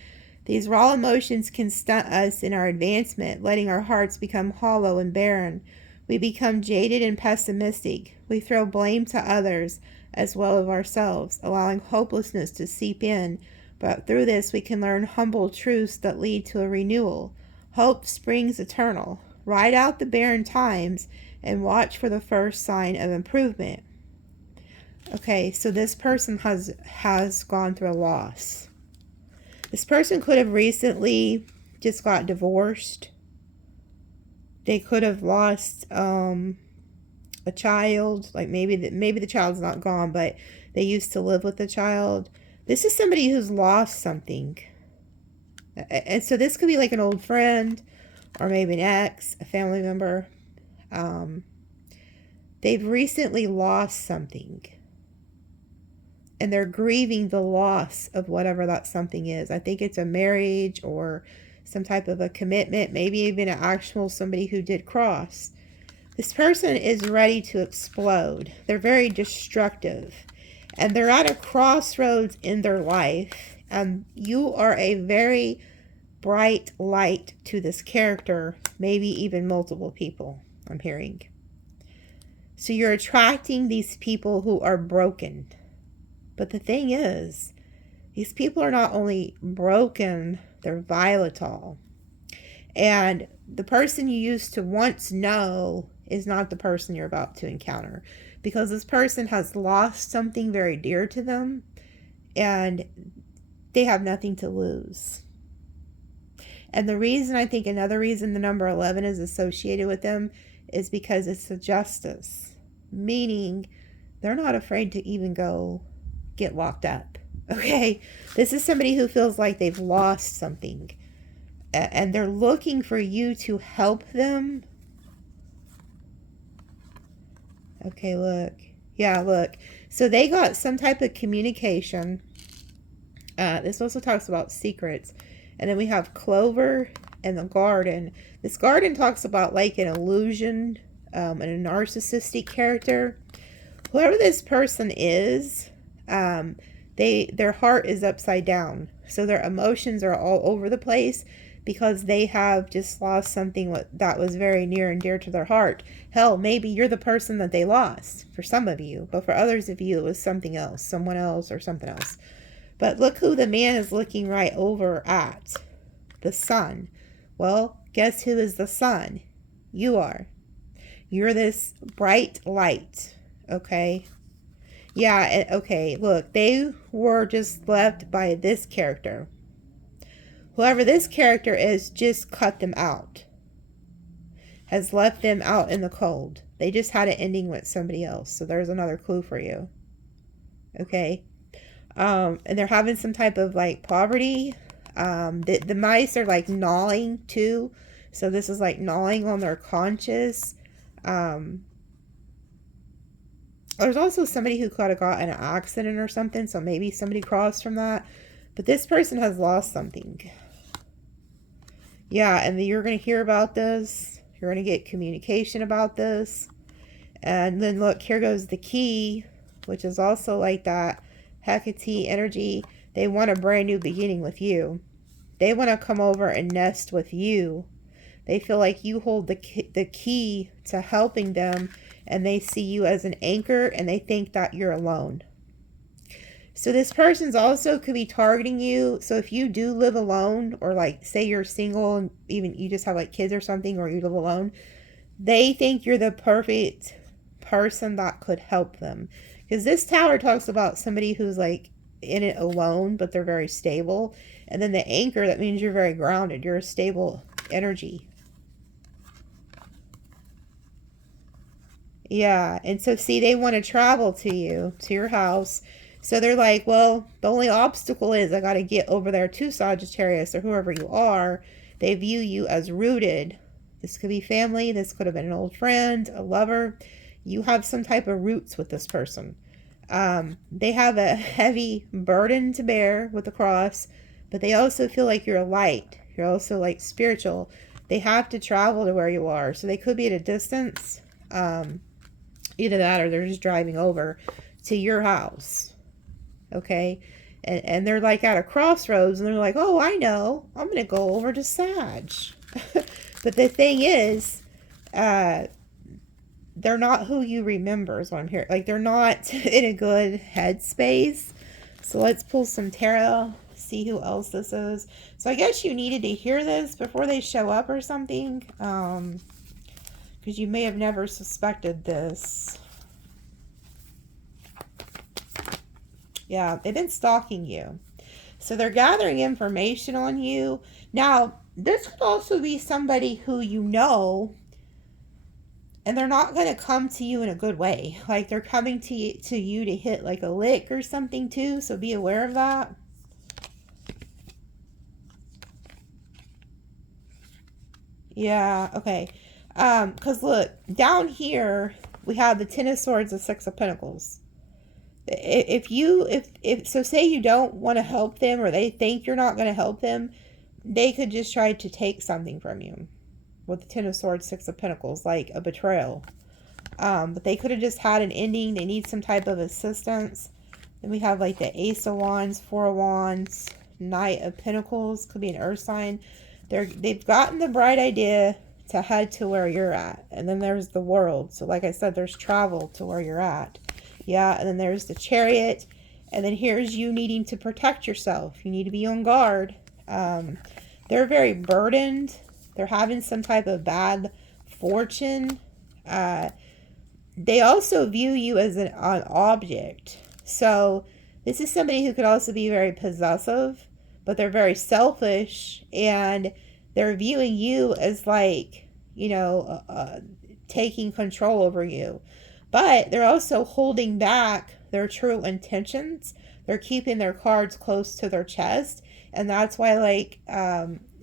These raw emotions can stunt us in our advancement, letting our hearts become hollow and barren. We become jaded and pessimistic. We throw blame to others as well as ourselves, allowing hopelessness to seep in. But through this, we can learn humble truths that lead to a renewal. Hope springs eternal. Ride out the barren times and watch for the first sign of improvement. Okay, so this person has gone through a loss. This person could have recently just got divorced. They could have lost a child. Like maybe the child's not gone, but they used to live with the child. This is somebody who's lost something. And so this could be like an old friend or maybe an ex, a family member. They've recently lost something. And they're grieving the loss of whatever that something is. I think it's a marriage or some type of a commitment, maybe even an actual somebody who did cross. This person is ready to explode. They're very destructive. And they're at a crossroads in their life. And you are a very bright light to this character, maybe even multiple people, I'm hearing. So you're attracting these people who are broken. But the thing is, these people are not only broken, they're volatile. And the person you used to once know is not the person you're about to encounter. Because this person has lost something very dear to them. And they have nothing to lose. And the reason, I think another reason the number 11 is associated with them is because it's a justice. Meaning, they're not afraid to even go get locked up. Okay? This is somebody who feels like they've lost something. And they're looking for you to help them. Okay, look. Yeah, look. So they got some type of communication. This also talks about secrets. And then we have Clover and the garden. This garden talks about like an illusion and a narcissistic character. Whoever this person is, their heart is upside down. So their emotions are all over the place because they have just lost something that was very near and dear to their heart. Hell, maybe you're the person that they lost for some of you, but for others of you, it was something else, someone else or something else. But look who the man is looking right over at. The sun. Well, guess who is the sun? You are. You're this bright light. Okay? Yeah, okay, look. They were just left by this character. Whoever this character is just cut them out. Has left them out in the cold. They just had an ending with somebody else. So there's another clue for you. Okay? And they're having some type of like poverty. The mice are like gnawing too. So this is like gnawing on their conscience. There's also somebody who could have got in an accident or something. So maybe somebody crossed from that. But this person has lost something. Yeah, and you're going to hear about this. You're going to get communication about this. And then look, here goes the key, which is also like that Hecate energy. They want a brand new beginning with you. They want to come over and nest with you. They feel like you hold the key to helping them, and they see you as an anchor, and they think that you're alone. So this person's also could be targeting you. So if you do live alone, or like say you're single and even you just have like kids or something, or you live alone, they think you're the perfect person that could help them. Because this tower talks about somebody who's like in it alone, but they're very stable. And then the anchor, that means you're very grounded. You're a stable energy. Yeah. And so, see, they want to travel to you, to your house. So they're like, well, the only obstacle is I got to get over there to Sagittarius or whoever you are. They view you as rooted. This could be family. This could have been an old friend, a lover. You have some type of roots with this person. They have a heavy burden to bear with the cross, but they also feel like you're a light. You're also like spiritual. They have to travel to where you are. So they could be at a distance. Either that or they're just driving over to your house. Okay? And they're like at a crossroads and they're like, oh, I know. I'm going to go over to Sag. But the thing is, they're not who you remember is what I'm hearing. Like, they're not in a good headspace. So let's pull some tarot, see who else this is. So I guess you needed to hear this before they show up or something. Because you may have never suspected this. Yeah, they've been stalking you. So they're gathering information on you. Now, this could also be somebody who you know, and they're not going to come to you in a good way. Like, they're coming to you to hit like a lick or something too, so be aware of that. Yeah, okay. Because look, down here, we have the Ten of Swords, the Six of Pentacles. If so, say you don't want to help them, or they think you're not going to help them, they could just try to take something from you with the Ten of Swords, Six of Pentacles, like a betrayal. But they could have just had an ending. They need some type of assistance. Then we have like the Ace of Wands, Four of Wands, Knight of Pentacles. Could be an earth sign. They've gotten the bright idea to head to where you're at. And then there's the World. So like I said, there's travel to where you're at. Yeah, and then there's the Chariot. And then here's you needing to protect yourself. You need to be on guard. They're very burdened. They're having some type of bad fortune. They also view you as an object. So this is somebody who could also be very possessive, but they're very selfish, and they're viewing you as like, taking control over you. But they're also holding back their true intentions. They're keeping their cards close to their chest. And that's why, like,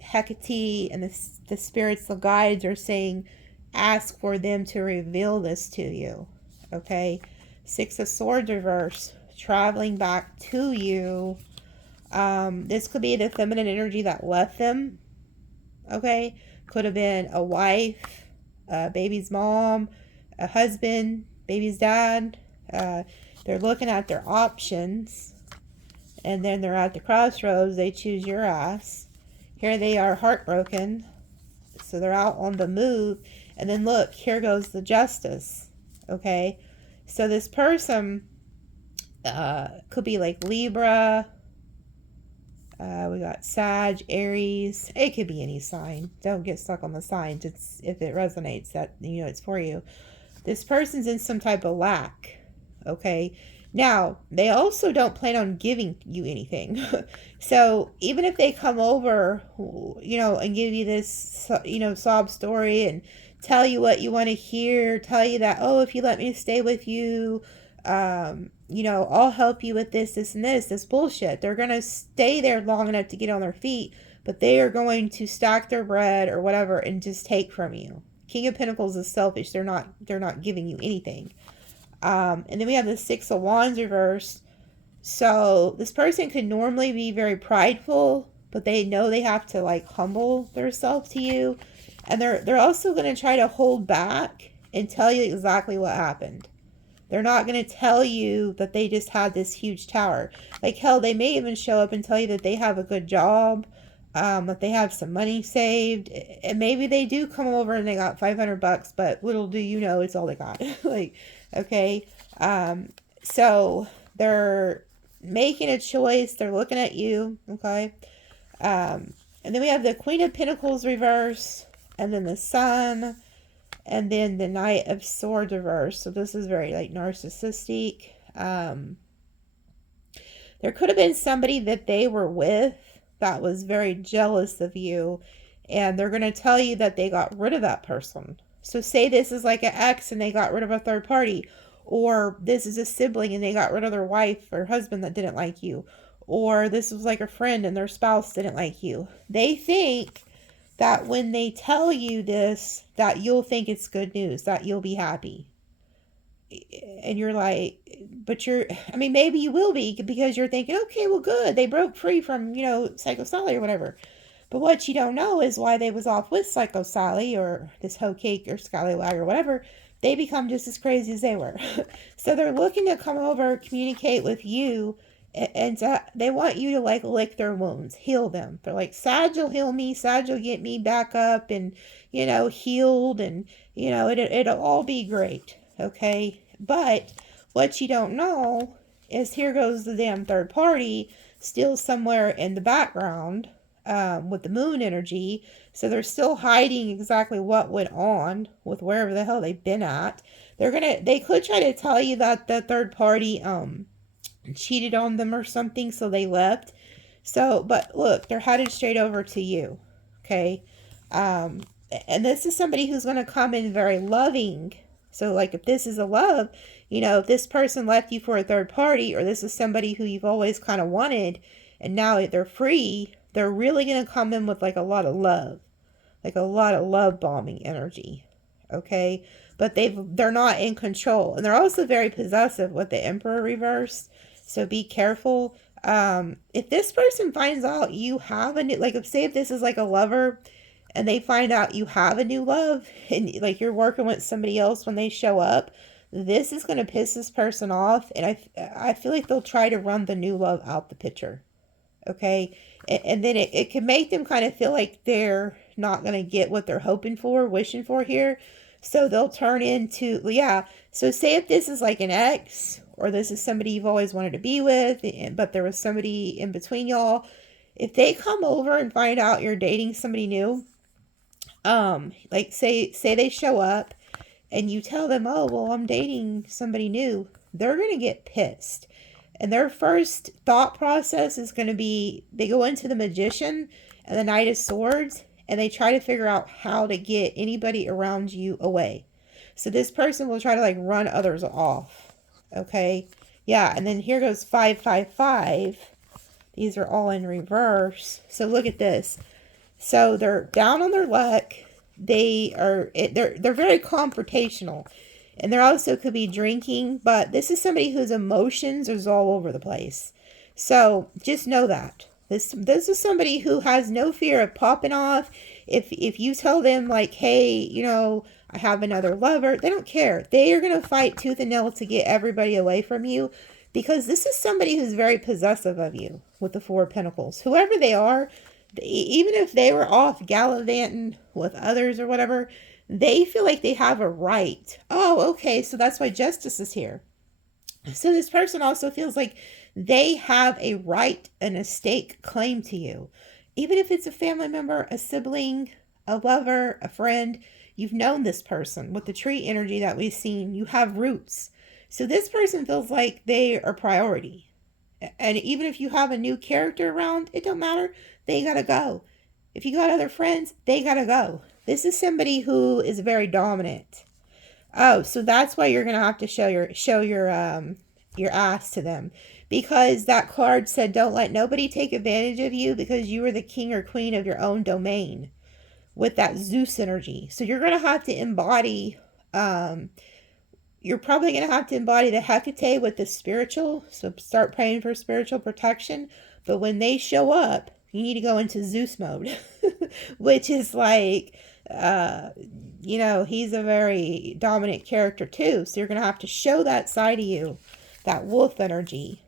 Hecate and the spirits, the guides are saying, ask for them to reveal this to you. Okay? Six of Swords reverse, traveling back to you. This could be the feminine energy that left them. Okay? Could have been a wife, a baby's mom, a husband, baby's dad. They're looking at their options, and then they're at the crossroads. They choose your ass. Here they are, heartbroken. So they're out on the move. And then look, here goes the Justice. Okay? So this person could be like Libra. We got Sag, Aries. It could be any sign. Don't get stuck on the signs. It's if it resonates, that it's for you. This person's in some type of lack. Okay? Now, they also don't plan on giving you anything. So, even if they come over, and give you this, sob story and tell you what you want to hear, tell you that, oh, if you let me stay with you, I'll help you with this, and this bullshit. They're going to stay there long enough to get on their feet, but they are going to stack their bread or whatever and just take from you. King of Pentacles is selfish. They're not giving you anything. And then we have the Six of Wands reversed. So this person could normally be very prideful, but they know they have to like humble themselves to you. And they're also going to try to hold back and tell you exactly what happened. They're not going to tell you that they just had this huge tower. Like, hell, they may even show up and tell you that they have a good job, that they have some money saved, and maybe they do come over and they got $500, but little do you know, it's all they got. Like, okay, so they're making a choice. They're looking at you, okay, and then we have the Queen of Pentacles reverse, and then the Sun, and then the Knight of Swords reverse. So this is very like narcissistic. There could have been somebody that they were with that was very jealous of you, and they're going to tell you that they got rid of that person. So say this is like an ex and they got rid of a third party, or this is a sibling and they got rid of their wife or husband that didn't like you, or this was like a friend and their spouse didn't like you. They think that when they tell you this, that you'll think it's good news, that you'll be happy. And you're like, but I mean, maybe you will be because you're thinking, okay, well, good. They broke free from, Psycho Sally or whatever. But what you don't know is why they was off with Psycho Sally or this hoe cake or scallywag or whatever. They become just as crazy as they were. So they're looking to come over, communicate with you, and they want you to like lick their wounds, heal them. They're like, Sag will heal me, Sag will get me back up and, healed, and, it'll all be great. Okay. But what you don't know is here goes the damn third party still somewhere in the background with the moon energy. So they're still hiding exactly what went on with wherever the hell they've been at. They could try to tell you that the third party cheated on them or something, so they left. So, but look, they're headed straight over to you. Okay. And this is somebody who's going to come in very loving. So, like, if this is a love, if this person left you for a third party, or this is somebody who you've always kind of wanted, and now they're free, they're really going to come in with, like, a lot of love. Like, a lot of love bombing energy. Okay? But they're not in control. And they're also very possessive with the Emperor reverse. So, be careful. If this person finds out you have a new, like, say if this is, like, a lover, and they find out you have a new love, and like you're working with somebody else when they show up, this is going to piss this person off, and I feel like they'll try to run the new love out the picture. Okay? And then it can make them kind of feel like they're not going to get what they're hoping for, wishing for here. So they'll turn into, so say if this is like an ex, or this is somebody you've always wanted to be with, but there was somebody in between y'all, if they come over and find out you're dating somebody new, like say they show up and you tell them, oh, well, I'm dating somebody new, they're going to get pissed. And their first thought process is going to be, they go into the Magician and the Knight of Swords, and they try to figure out how to get anybody around you away. So this person will try to like run others off. Okay. Yeah. And then here goes 555. These are all in reverse. So look at this. So they're down on their luck. They're very confrontational, and there also could be drinking. But this is somebody whose emotions is all over the place. So just know that this is somebody who has no fear of popping off. If you tell them like, hey, I have another lover, they don't care. They are gonna fight tooth and nail to get everybody away from you, because this is somebody who's very possessive of you with the Four of Pentacles. Whoever they are. Even if they were off gallivanting with others or whatever, they feel like they have a right. Oh, okay, so that's why justice is here. So this person also feels like they have a right and a stake claim to you. Even if it's a family member, a sibling, a lover, a friend, you've known this person. With the tree energy that we've seen, you have roots. So this person feels like they are priority. And even if you have a new character around, it don't matter. They gotta go. If you got other friends, they gotta go. This is somebody who is very dominant. Oh, so that's why you're gonna have to show your ass to them, because that card said don't let nobody take advantage of you because you are the king or queen of your own domain with that Zeus energy. So you're gonna have to embody. You're probably going to have to embody the Hecate with the spiritual. So start praying for spiritual protection. But when they show up, you need to go into Zeus mode, which is like, he's a very dominant character too. So you're going to have to show that side of you, that wolf energy.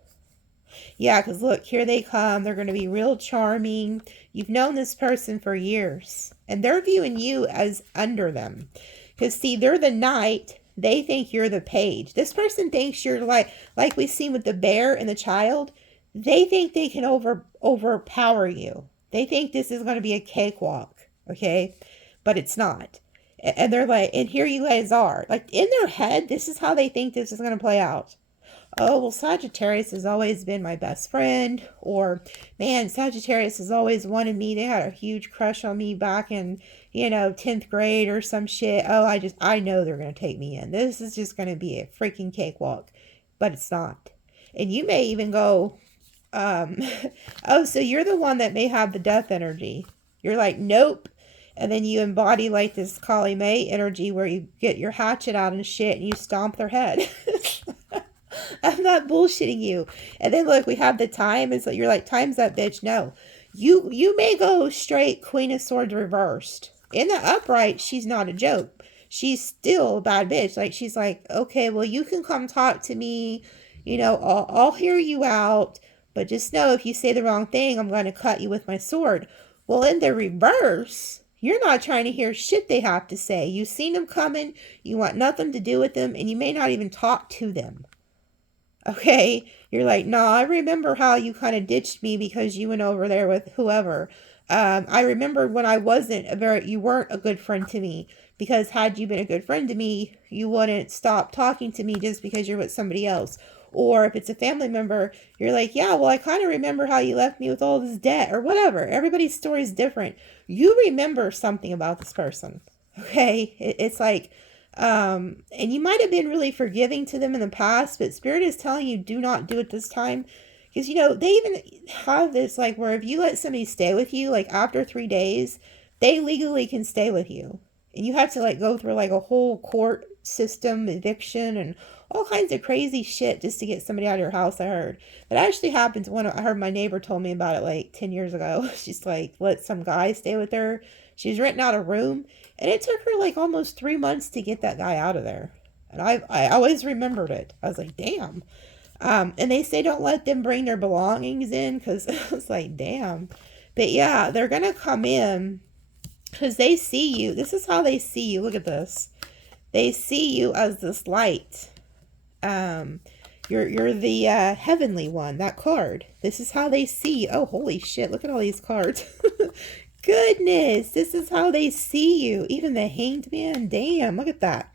Yeah, because look, here they come. They're going to be real charming. You've known this person for years, and they're viewing you as under them. Because see, they're the knight. They think you're the page. This person thinks you're like we've seen with the bear and the child. They think they can overpower you. They think this is going to be a cakewalk, okay? But it's not. And they're like, and here you guys are. Like, in their head, this is how they think this is going to play out. oh, well, Sagittarius has always been my best friend, or man, Sagittarius has always wanted me. They had a huge crush on me back in, 10th grade or some shit. Oh, I know they're going to take me in. This is just going to be a freaking cakewalk, but it's not. And you may even go, um, oh, so you're the one that may have the death energy. You're like, nope. And then you embody like this Kali May energy where you get your hatchet out and shit and you stomp their head. I'm not bullshitting you. And then look, we have the time. It's like you're like, time's that bitch. No. You may go straight Queen of Swords reversed. In the upright, she's not a joke. She's still a bad bitch. Like she's like, okay, well you can come talk to me. I'll hear you out. But just know if you say the wrong thing, I'm going to cut you with my sword. Well, in the reverse, you're not trying to hear shit they have to say. You've seen them coming. You want nothing to do with them. And you may not even talk to them. Okay, you're like, no, I remember how you kind of ditched me because you went over there with whoever. I remember when you weren't a good friend to me, because had you been a good friend to me, you wouldn't stop talking to me just because you're with somebody else. Or if it's a family member, you're like, yeah, well, I kind of remember how you left me with all this debt or whatever. Everybody's story is different. You remember something about this person. Okay, it's like, and you might have been really forgiving to them in the past, but Spirit is telling you do not do it this time. Because, they even have this, like, where if you let somebody stay with you, like, after 3 days, they legally can stay with you. And you have to, like, go through, like, a whole court system, eviction, and all kinds of crazy shit just to get somebody out of your house, I heard. That actually happens when I heard my neighbor told me about it, like, 10 years ago. She's, like, let some guy stay with her. She's renting out a room. And it took her, like, almost 3 months to get that guy out of there. And I always remembered it. I was like, damn. And they say don't let them bring their belongings in, because I was like, damn. But yeah, they're going to come in because they see you. This is how they see you. Look at this. They see you as this light. You're the heavenly one, that card. This is how they see you. Oh, holy shit. Look at all these cards. Goodness, this is how they see you. Even the Hanged Man. Damn, look at that.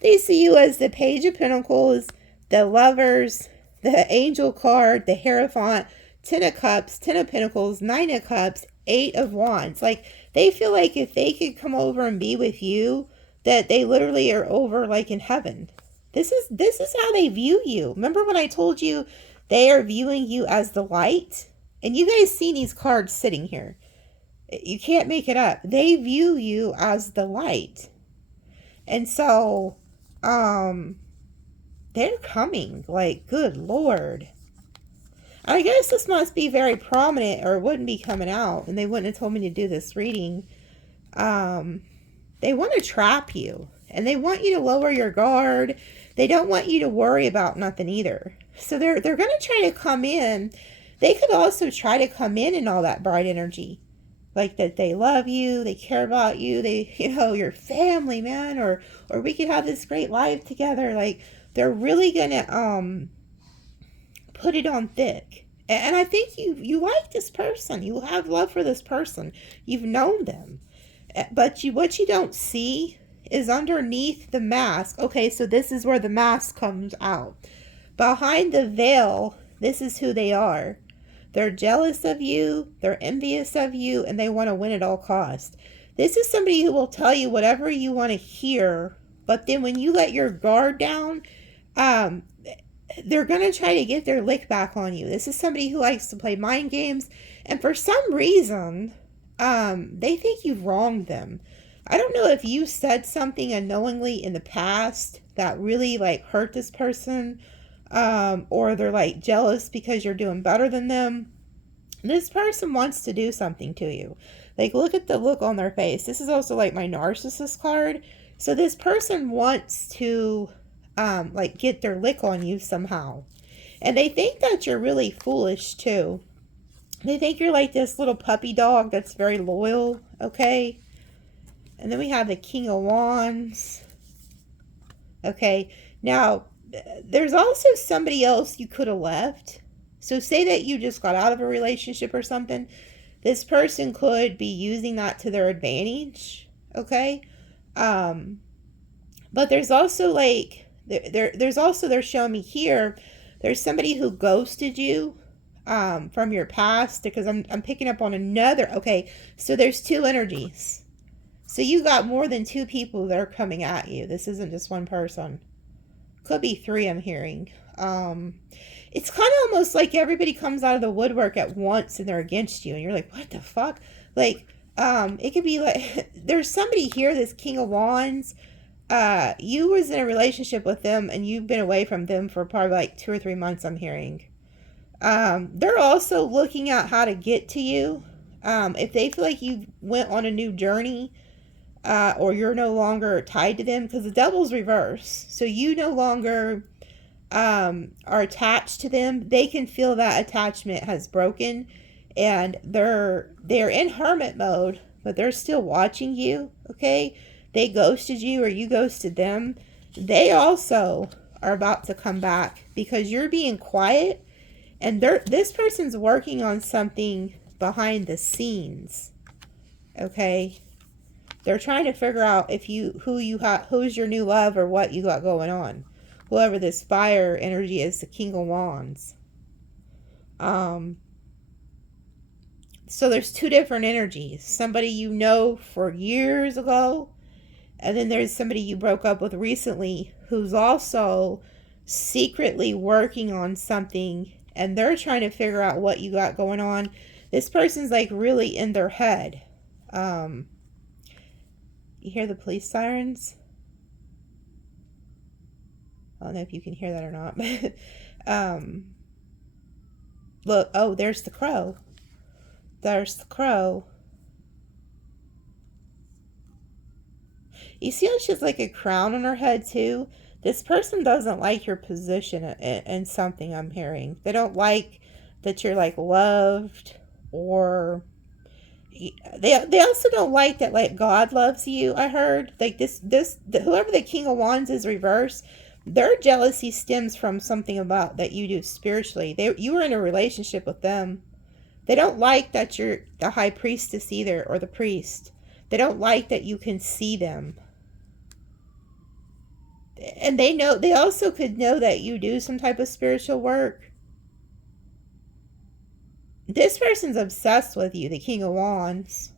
They see you as the Page of Pentacles, the Lovers, the Angel card, the Hierophant, 10 of Cups, 10 of Pentacles, 9 of Cups, 8 of Wands. Like, they feel like if they could come over and be with you, that they literally are over, like, in heaven. This is how they view you. Remember when I told you they are viewing you as the light? And you guys see these cards sitting here. You can't make it up. They view you as the light. And so, they're coming. Like, good Lord. I guess this must be very prominent or it wouldn't be coming out. And they wouldn't have told me to do this reading. They want to trap you. And they want you to lower your guard. They don't want you to worry about nothing either. So they're going to try to come in. They could also try to come in all that bright energy. Like that they love you, they care about you, they, your family, man, or we could have this great life together. Like, they're really gonna put it on thick. And I think you like this person. You have love for this person. You've known them. But what you don't see is underneath the mask. Okay, so this is where the mask comes out. Behind the veil, this is who they are. They're jealous of you, they're envious of you, and they want to win at all costs. This is somebody who will tell you whatever you want to hear, but then when you let your guard down, they're going to try to get their lick back on you. This is somebody who likes to play mind games, and for some reason, they think you've wronged them. I don't know if you said something unknowingly in the past that really, like, hurt this person, or they're, like, jealous because you're doing better than them. This person wants to do something to you. Like, look at the look on their face. This is also, like, my narcissist card. So this person wants to, like, get their lick on you somehow. And they think that you're really foolish, too. They think you're like this little puppy dog that's very loyal, okay? And then we have the King of Wands. Okay, now, there's also somebody else you could have left. So say that you just got out of a relationship or something. This person could be using that to their advantage, okay? But there's also, like, they're showing me here, There's somebody who ghosted you from your past, because I'm picking up on another. Okay, so there's two energies. So you got more than two people that are coming at you. This isn't just one person. Could be three, I'm hearing. It's kind of almost like everybody comes out of the woodwork at once and they're against you, and you're like, what the fuck? Like, it could be like there's somebody here, this King of Wands. You was in a relationship with them and you've been away from them for probably like 2 or 3 months, I'm hearing. They're also looking at how to get to you. If they feel like you went on a new journey, or you're no longer tied to them, because the devil's reverse. So you no longer are attached to them. They can feel that attachment has broken, and they're in hermit mode, but they're still watching you. Okay, they ghosted you or you ghosted them. They also are about to come back because you're being quiet, and this person's working on something behind the scenes. Okay, they're trying to figure out if who's your new love or what you got going on. Whoever this fire energy is, the King of Wands. So there's two different energies. Somebody you know for years ago, and then there's somebody you broke up with recently who's also secretly working on something, and they're trying to figure out what you got going on. This person's like really in their head. You hear the police sirens? I don't know if you can hear that or not. Look, oh, there's the crow. There's the crow. You see how she has like a crown on her head too? This person doesn't like your position in something, I'm hearing. They don't like that you're like loved, or they also don't like that like God loves you. I heard like whoever the King of Wands is reverse, their jealousy stems from something about that you do spiritually. You were in a relationship with them. They don't like that you're the high priestess either, or the priest. They don't like that you can see them. And they also could know that you do some type of spiritual work. This person's obsessed with you, the King of Wands.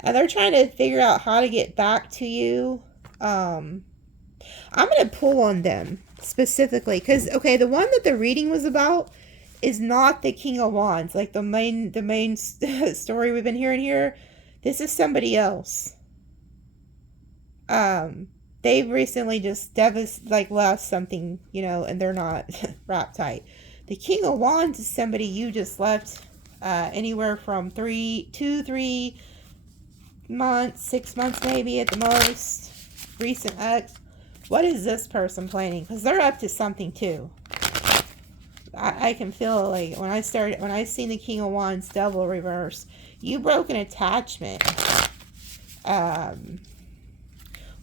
And they're trying to figure out how to get back to you. I'm going to pull on them specifically. Because, okay, the one that the reading was about is not the King of Wands. Like the main story we've been hearing here. This is somebody else. They've recently just lost something, and they're not wrapped tight. The King of Wands is somebody you just left anywhere from 3 months, 6 months maybe at the most. Recent ex. What is this person planning? Because they're up to something too. I can feel like when I seen the King of Wands double reverse, you broke an attachment.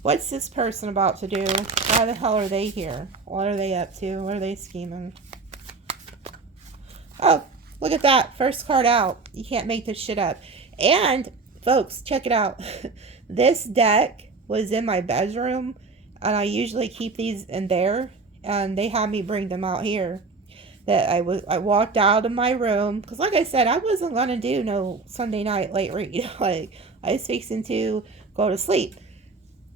What's this person about to do? Why the hell are they here? What are they up to? What are they scheming? Oh, look at that. First card out. You can't make this shit up. And, folks, check it out. This deck was in my bedroom, and I usually keep these in there, and they had me bring them out here. That I walked out of my room, because like I said, I wasn't going to do no Sunday night late read. Like, I was fixing to go to sleep.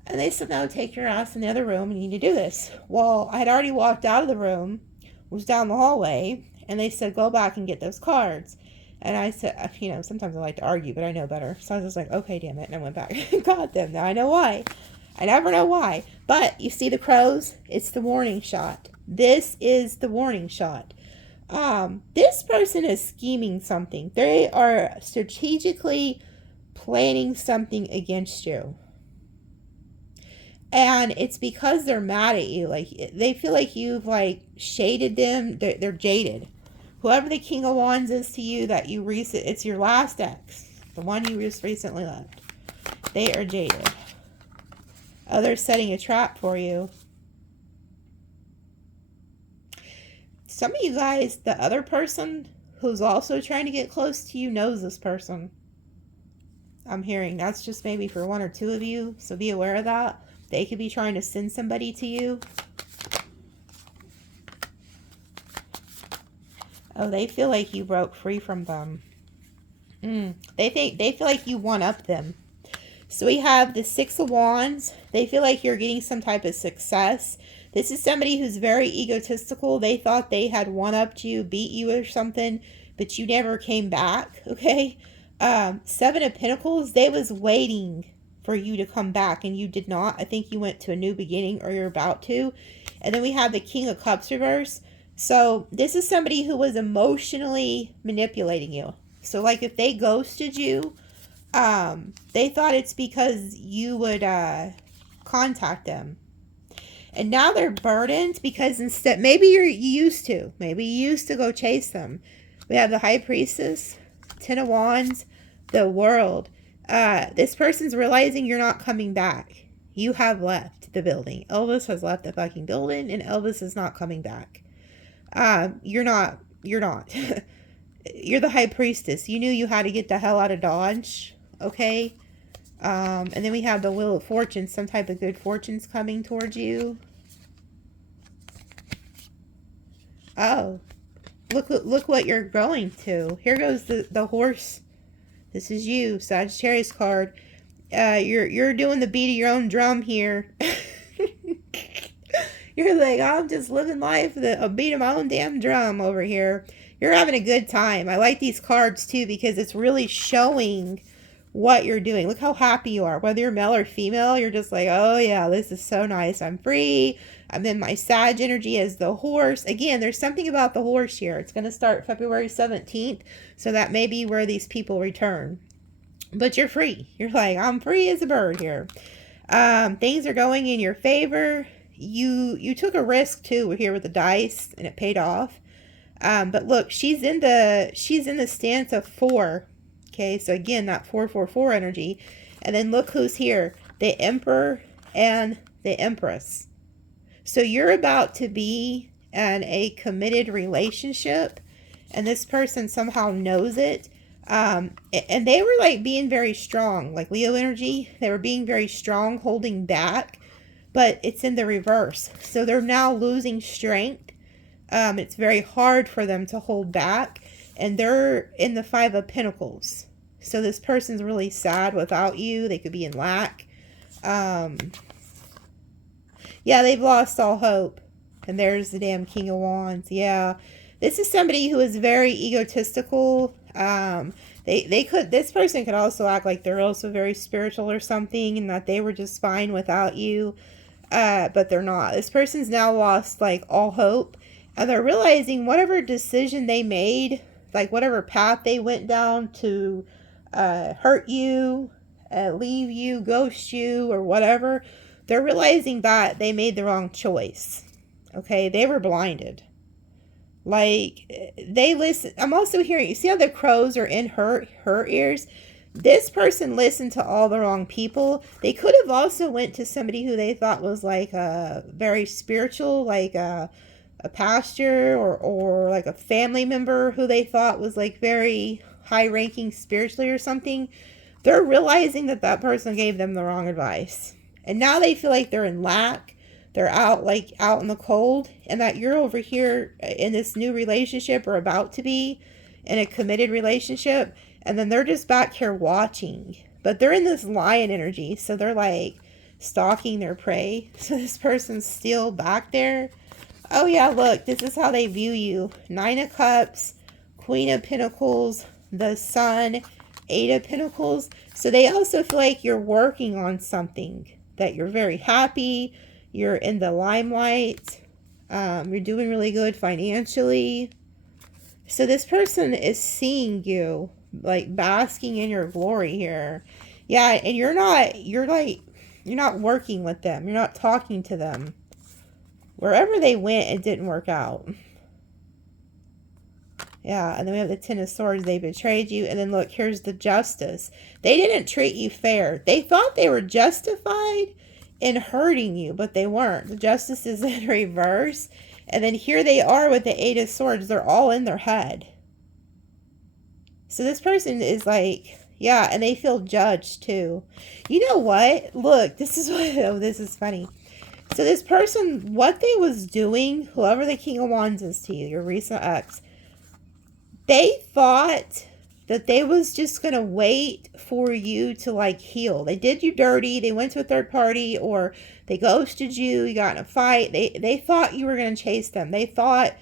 And they said, no, take your ass in the other room, and you need to do this. Well, I had already walked out of the room, was down the hallway, and they said, go back and get those cards. And I said, sometimes I like to argue, but I know better. So I was just like, okay, damn it. And I went back and got them. Now I know why. I never know why. But you see the crows? It's the warning shot. This is the warning shot. This person is scheming something. They are strategically planning something against you. And it's because they're mad at you. Like, they feel like you've, shaded them. They're jaded. Whoever the King of Wands is to you, it's your last ex. The one you just recently left. They are jaded. Oh, they're setting a trap for you. Some of you guys, the other person who's also trying to get close to you knows this person. I'm hearing that's just maybe for 1 or 2 of you. So be aware of that. They could be trying to send somebody to you. Oh, they feel like you broke free from them. They feel like you one up them. So we have the Six of Wands. They feel like you're getting some type of success. This is somebody who's very egotistical. They thought they had one-upped you, beat you or something, but you never came back, okay? Seven of Pentacles, they was waiting for you to come back, and you did not. I think you went to a new beginning, or you're about to. And then we have the King of Cups reverse. So this is somebody who was emotionally manipulating you. So like if they ghosted you, they thought it's because you would contact them. And now they're burdened because instead, maybe you used to go chase them. We have the High Priestess, Ten of Wands, the World. This person's realizing you're not coming back. You have left the building. Elvis has left the fucking building, and Elvis is not coming back. You're not. You're the High Priestess. You knew you had to get the hell out of Dodge. Okay. And then we have the Wheel of Fortune. Some type of good fortune's coming towards you. Oh. Look what you're going to. Here goes the horse. This is you, Sagittarius card. You're doing the beat of your own drum here. You're like, I'm just living life, a beat of my own damn drum over here. You're having a good time. I like these cards too because it's really showing what you're doing. Look how happy you are. Whether you're male or female, you're just like, oh yeah, this is so nice. I'm free. I'm in my Sag energy as the horse. Again, there's something about the horse here. It's going to start February 17th. So that may be where these people return. But you're free. You're like, I'm free as a bird here. Things are going in your favor. You took a risk too here with the dice, and it paid off. But look, she's in the stance of 4. Okay, so again, that 444 energy. And then look who's here. The Emperor and the Empress. So you're about to be in a committed relationship, and this person somehow knows it. And they were like being very strong, like Leo energy. They were being very strong, holding back, but it's in the reverse. So they're now losing strength. It's very hard for them to hold back, and they're in the 5 of Pentacles. So this person's really sad without you. They could be in lack. Yeah, they've lost all hope. And there's the damn King of Wands. Yeah. This is somebody who is very egotistical. This person could also act like they're also very spiritual or something, and that they were just fine without you. But they're not. This person's now lost like all hope. And they're realizing whatever decision they made, like whatever path they went down to hurt you, leave you, ghost you, or whatever, they're realizing that they made the wrong choice. Okay, they were blinded. Like, they listen. I'm also hearing, you see how the crows are in her ears? This person listened to all the wrong people. They could have also went to somebody who they thought was like very spiritual, like a pastor or like a family member who they thought was like very high ranking spiritually or something. They're realizing that person gave them the wrong advice. And now they feel like they're in lack. They're out in the cold, and that you're over here in this new relationship or about to be in a committed relationship. And then they're just back here watching, but they're in this lion energy. So they're like stalking their prey. So this person's still back there. Oh yeah, look, this is how they view you. 9 of Cups, Queen of Pentacles, the Sun, 8 of Pentacles. So they also feel like you're working on something, that you're very happy. You're in the limelight. You're doing really good financially. So this person is seeing you, like basking in your glory here. Yeah, and you're not working with them. You're not talking to them. Wherever they went, it didn't work out. Yeah, and then we have the 10 of Swords. They betrayed you. And then look, here's the Justice. They didn't treat you fair. They thought they were justified in hurting you, but they weren't. The Justice is in reverse. And then here they are with the 8 of Swords. They're all in their head. So this person is like, yeah, and they feel judged too. You know what? Look, this is what, oh, this is funny. So this person, what they was doing, whoever the King of Wands is to you, your recent ex, They thought that they was just going to wait for you to like heal. They did you dirty. They went to a third party, or they ghosted you. You got in a fight. They thought you were going to chase them. They thought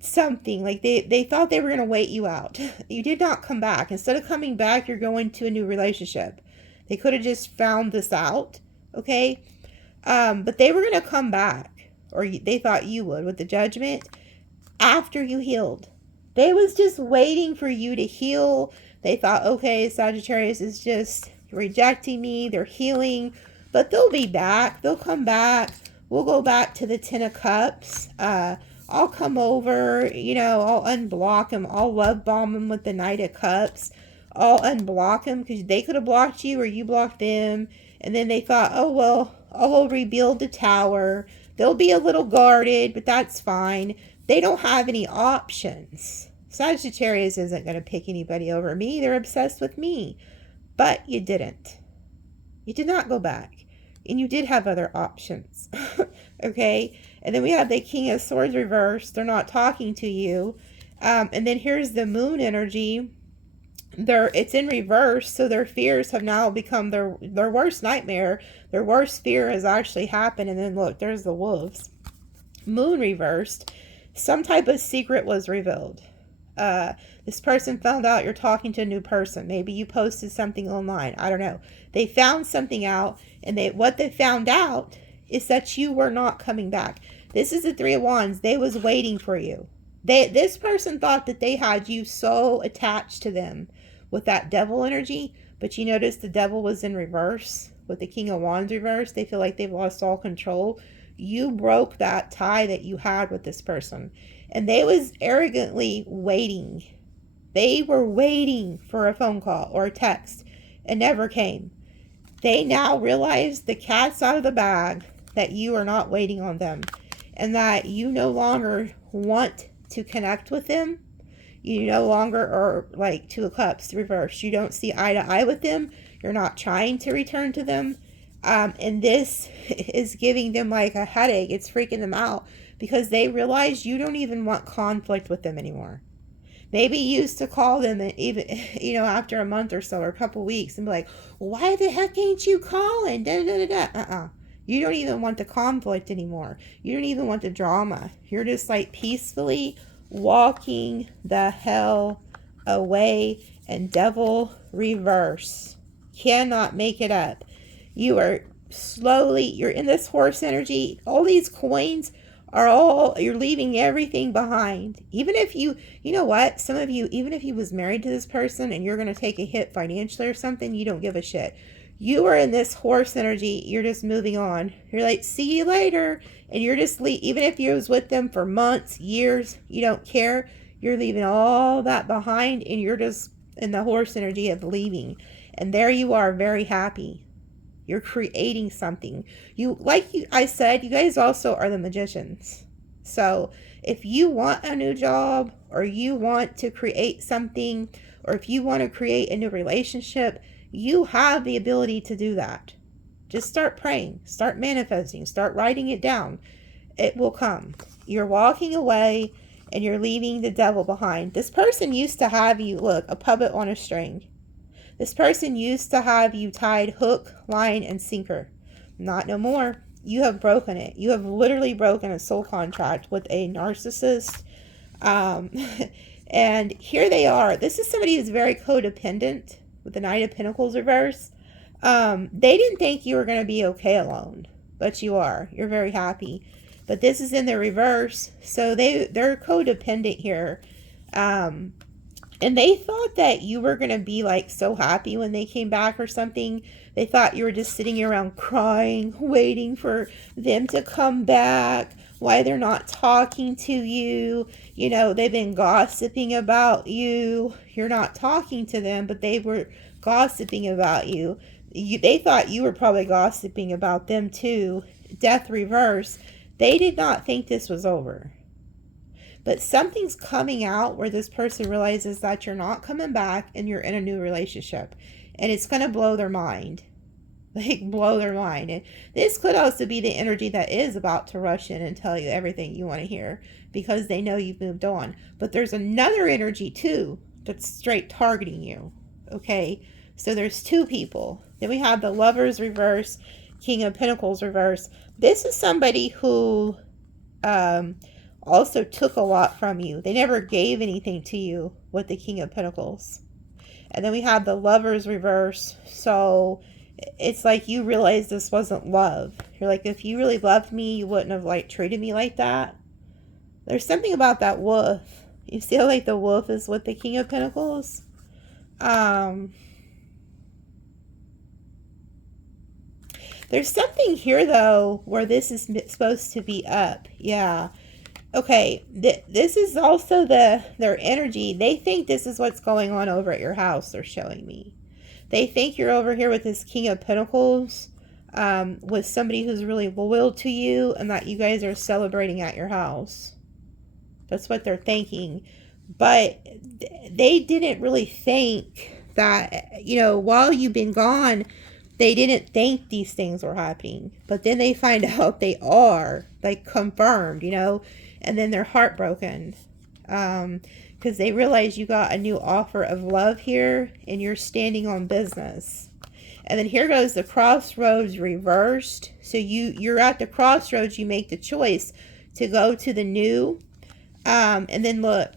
something like they thought they were going to wait you out. You did not come back. Instead of coming back, you're going to a new relationship. They could have just found this out, okay? But they were going to come back, or they thought you would, with the judgment after you healed. They was just waiting for you to heal. They thought, okay, Sagittarius is just rejecting me. They're healing, but they'll be back. They'll come back. We'll go back to the 10 of Cups. I'll come over, you know, I'll unblock him. I'll love bomb him with the Knight of Cups. I'll unblock him because they could have blocked you or you blocked them. And then they thought, oh, well, I'll rebuild the tower. They'll be a little guarded, but that's fine. They don't have any options. Sagittarius isn't going to pick anybody over me. They're obsessed with me. But you didn't. You did not go back. And you did have other options. Okay? And then we have the King of Swords reversed. They're not talking to you. And then here's the Moon energy. It's in reverse, so their fears have now become their worst nightmare. Their worst fear has actually happened. And then look, there's the Wolves. Moon reversed. Some type of secret was revealed. This person found out you're talking to a new person. Maybe you posted something online. I don't know. They found something out, and what they found out is that you were not coming back. This is the Three of Wands. They was waiting for you. This person thought that they had you so attached to them with that Devil energy, but you notice the Devil was in reverse with the King of Wands reverse. They feel like they've lost all control. You broke that tie that you had with this person, and they was arrogantly waiting. They were waiting for a phone call or a text and never came. They now realize the cat's out of the bag, that you are not waiting on them, and that you no longer want to connect with them. You no longer are like Two of Cups reversed. You don't see eye to eye with them. You're not trying to return to them. And this is giving them like a headache. It's freaking them out because they realize you don't even want conflict with them anymore. Maybe you used to call them, and even, you know, after a month or so or a couple weeks, and be like, why the heck ain't you calling? Da, da, da, da. You don't even want the conflict anymore. You don't even want the drama. You're just like peacefully walking the hell away. And Devil reverse. Cannot make it up. You are slowly, you're in this Horse energy. All these coins are you're leaving everything behind. Even if you know what? Some of you, even if you was married to this person and you're going to take a hit financially or something, you don't give a shit. You are in this Horse energy. You're just moving on. You're like, see you later. And you're just even if you was with them for months, years, you don't care. You're leaving all that behind, and you're just in the Horse energy of leaving. And there you are, very happy. You're creating something. I said, you guys also are the magicians. So if you want a new job, or you want to create something, or if you want to create a new relationship, you have the ability to do that. Just start praying, start manifesting, start writing it down. It will come. You're walking away and you're leaving the Devil behind. This person used to have you, look, a puppet on a string. This person used to have you tied hook, line, and sinker. Not no more. You have broken it. You have literally broken a soul contract with a narcissist. And here they are. This is somebody who's very codependent with the Knight of Pentacles reverse. They didn't think you were going to be okay alone, but you are. You're very happy. But this is in the reverse, so they're codependent here. And they thought that you were going to be like so happy when they came back or something. They thought you were just sitting around crying, waiting for them to come back. Why they're not talking to you. You know, they've been gossiping about you. You're not talking to them, but they were gossiping about you. They thought you were probably gossiping about them too. Death reverse. They did not think this was over. But something's coming out where this person realizes that you're not coming back and you're in a new relationship. And it's going to blow their mind. like blow their mind. And this could also be the energy that is about to rush in and tell you everything you want to hear because they know you've moved on. But there's another energy too that's straight targeting you. Okay, so there's two people. Then we have the Lovers reverse, King of Pentacles reverse. This is somebody who also took a lot from you. They never gave anything to you with the King of Pentacles. And then we have the Lovers reverse. So it's like you realize this wasn't love. You're like, if you really loved me, you wouldn't have like treated me like that. There's something about that wolf. You see how like the wolf is with the King of Pentacles? There's something here though where this is supposed to be up. Yeah. Okay, this is also their energy. They think this is what's going on over at your house, they're showing me. They think you're over here with this King of Pentacles, with somebody who's really loyal to you, and that you guys are celebrating at your house. That's what they're thinking. But they didn't really think that, you know, while you've been gone, they didn't think these things were happening. But then they find out they are, like, confirmed, you know. And then they're heartbroken because they realize you got a new offer of love here and you're standing on business. And then here goes the crossroads reversed. So you're at the crossroads. You make the choice to go to the new. And then look,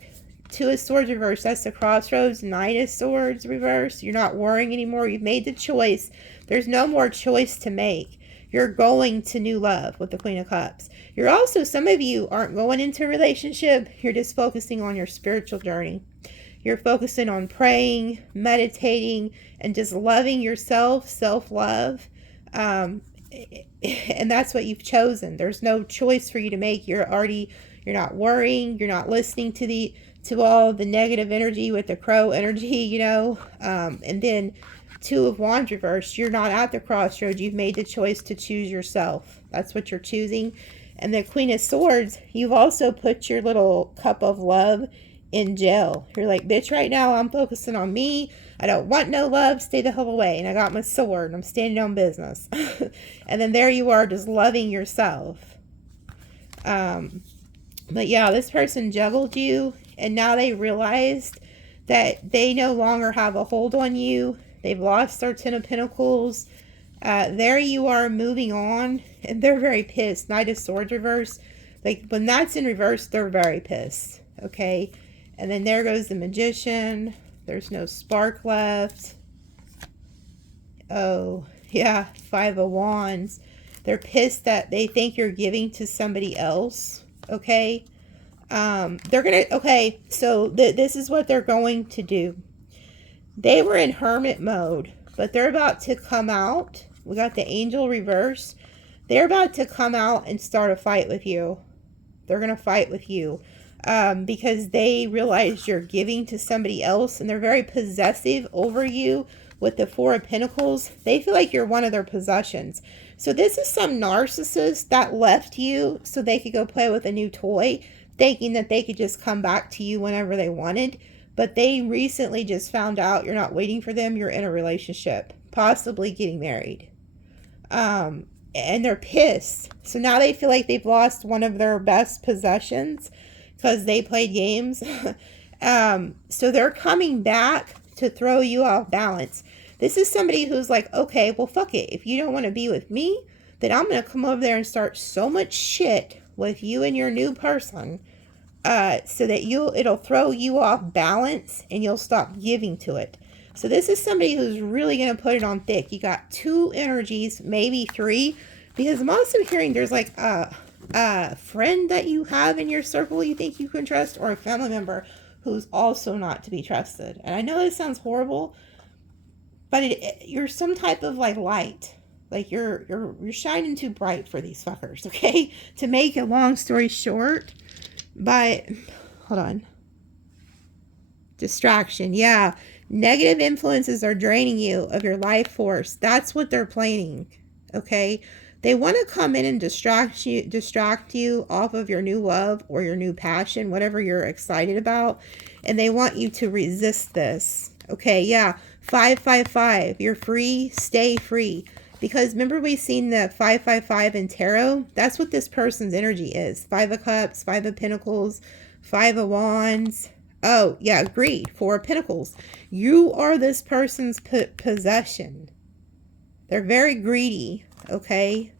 Two of Swords reversed. That's the crossroads. Knight of Swords reversed. You're not worrying anymore. You've made the choice. There's no more choice to make. You're going to new love with the Queen of Cups. You're also, some of you aren't going into a relationship. You're just focusing on your spiritual journey. You're focusing on praying, meditating, and just loving yourself, self-love. And that's what you've chosen. There's no choice for you to make. You're not worrying. You're not listening to all the negative energy with the crow energy, you know. And then Two of Wands reversed. You're not at the crossroads. You've made the choice to choose yourself. That's what you're choosing. And the Queen of Swords, you've also put your little cup of love in jail. You're like, bitch, right now I'm focusing on me. I don't want no love. Stay the hell away. And I got my sword and I'm standing on business. And then there you are, just loving yourself. But yeah, this person juggled you, and now they realized that they no longer have a hold on you. They've lost their Ten of Pentacles. There you are moving on, and they're very pissed. Knight of Swords reverse. Like, when that's in reverse, they're very pissed. Okay? And then there goes the Magician. There's no spark left. Oh, yeah. Five of Wands. They're pissed that they think you're giving to somebody else. Okay? They're gonna... Okay, so this is what they're going to do. They were in hermit mode, but they're about to come out. We got the Angel reverse. They're about to come out and start a fight with you. They're going to fight with you because they realize you're giving to somebody else, and they're very possessive over you with the Four of Pentacles. They feel like you're one of their possessions. So this is some narcissist that left you so they could go play with a new toy, thinking that they could just come back to you whenever they wanted. But they recently just found out you're not waiting for them. You're in a relationship, possibly getting married. And they're pissed. So now they feel like they've lost one of their best possessions because they played games. So they're coming back to throw you off balance. This is somebody who's like, okay, well, fuck it. If you don't want to be with me, then I'm going to come over there and start so much shit with you and your new person. So that it'll throw you off balance and you'll stop giving to it. So this is somebody who's really going to put it on thick. You got two energies, maybe three, because I'm also hearing there's like a friend that you have in your circle you think you can trust, or a family member who's also not to be trusted. And I know this sounds horrible, but you're some type of like light. Like you're shining too bright for these fuckers, okay? To make a long story short. But, hold on. Distraction. Yeah. Negative influences are draining you of your life force. That's what they're planning. Okay. They want to come in and distract you off of your new love or your new passion, whatever you're excited about. And they want you to resist this. Okay. Yeah. 555. You're free. Stay free. Because remember we've seen the 555 in tarot? That's what this person's energy is. 5 of Cups, 5 of Pentacles, 5 of Wands. Oh, yeah, greed. 4 of Pentacles. You are this person's possession. They're very greedy, okay?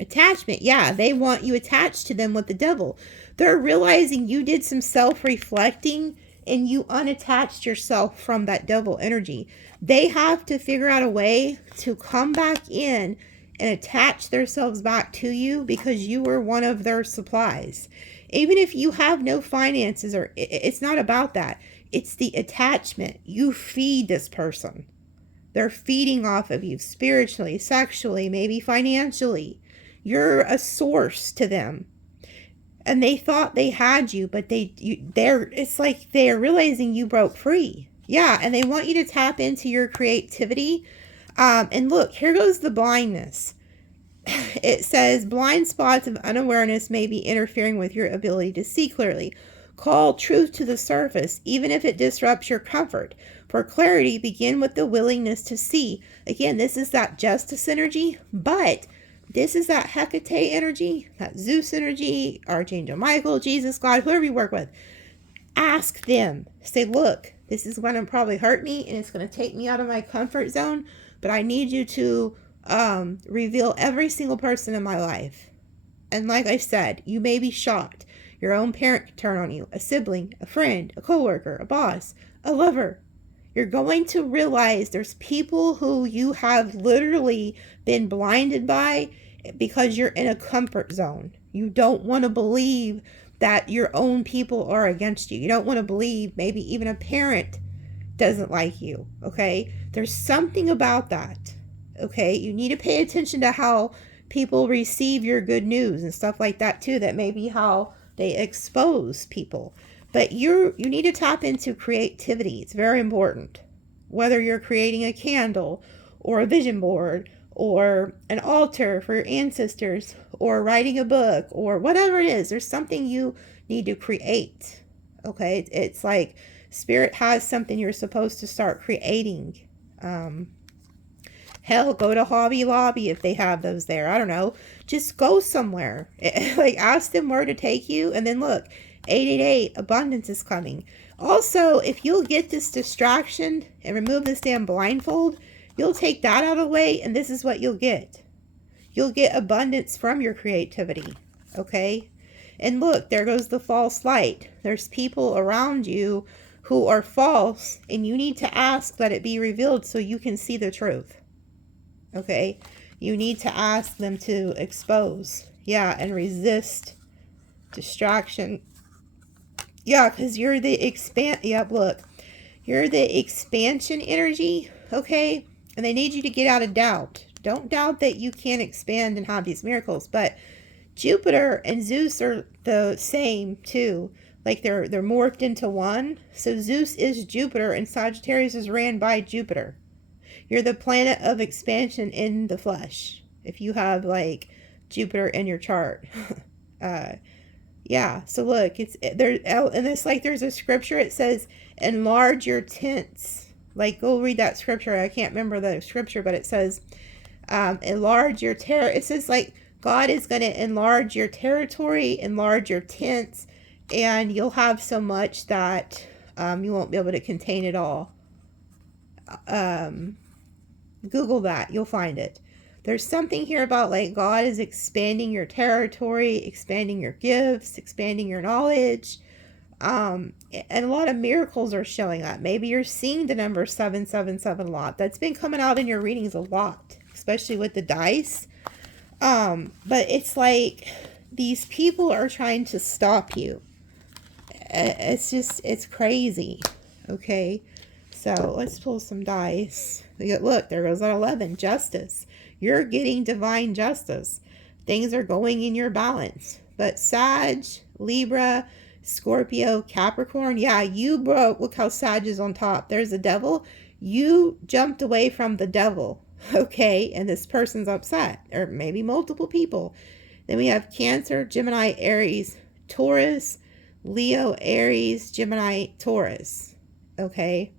Attachment. Yeah, they want you attached to them with the Devil. They're realizing you did some self-reflecting and you unattached yourself from that Devil energy. They have to figure out a way to come back in and attach themselves back to you because you were one of their supplies. Even if you have no finances, or it's not about that. It's the attachment. You feed this person. They're feeding off of you spiritually, sexually, maybe financially. You're a source to them. And they thought they had you, but it's like they're realizing you broke free. Yeah, and they want you to tap into your creativity. And look, here goes the blindness. It says, blind spots of unawareness may be interfering with your ability to see clearly. Call truth to the surface, even if it disrupts your comfort. For clarity, begin with the willingness to see. Again, this is that justice energy, but this is that Hecate energy, that Zeus energy, Archangel Michael, Jesus, God, whoever you work with. Ask them. Say, look, this is going to probably hurt me and it's going to take me out of my comfort zone, but I need you to reveal every single person in my life. And like I said, you may be shocked. Your own parent could turn on you, a sibling, a friend, a coworker, a boss, a lover. You're going to realize there's people who you have literally been blinded by because you're in a comfort zone. You don't want to believe that your own people are against you. You don't want to believe maybe even a parent doesn't like you, okay? There's something about that, okay? You need to pay attention to how people receive your good news and stuff like that too. That may be how they expose people. But you need to tap into creativity. It's very important. Whether you're creating a candle or a vision board or an altar for your ancestors or writing a book or whatever it is, there's something you need to create. Okay? It's like Spirit has something you're supposed to start creating. Hell, go to Hobby Lobby if they have those there. I don't know. Just go somewhere. Like, ask them where to take you. And then look, 888, abundance is coming. Also, if you'll get this distraction and remove this damn blindfold, you'll take that out of the way, and this is what you'll get. You'll get abundance from your creativity. Okay? And look, there goes the false light. There's people around you who are false, and you need to ask that it be revealed so you can see the truth. Okay? You need to ask them to expose. Yeah, and resist distraction. Yeah, because you're the look. You're the expansion energy, okay? And they need you to get out of doubt. Don't doubt that you can expand and have these miracles. But Jupiter and Zeus are the same too. Like they're morphed into one. So Zeus is Jupiter and Sagittarius is ran by Jupiter. You're the planet of expansion in the flesh. If you have like Jupiter in your chart. Yeah, so look, it's there, and it's like there's a scripture. It says, "Enlarge your tents." Like, go read that scripture. I can't remember the scripture, but it says, "Enlarge your It says like God is going to enlarge your territory, enlarge your tents, and you'll have so much that you won't be able to contain it all. Google that, you'll find it. There's something here about like God is expanding your territory, expanding your gifts, expanding your knowledge. And a lot of miracles are showing up. Maybe you're seeing the number 777 a lot. That's been coming out in your readings a lot, especially with the dice. But it's like these people are trying to stop you. It's crazy. Okay. So let's pull some dice. Look, there goes that 11, justice. You're getting divine justice. Things are going in your balance. But Sag, Libra, Scorpio, Capricorn, yeah, you broke. Look how Sag is on top. There's the devil. You jumped away from the devil, okay? And this person's upset, or maybe multiple people. Then we have Cancer, Gemini, Aries, Taurus, Leo, Aries, Gemini, Taurus, okay?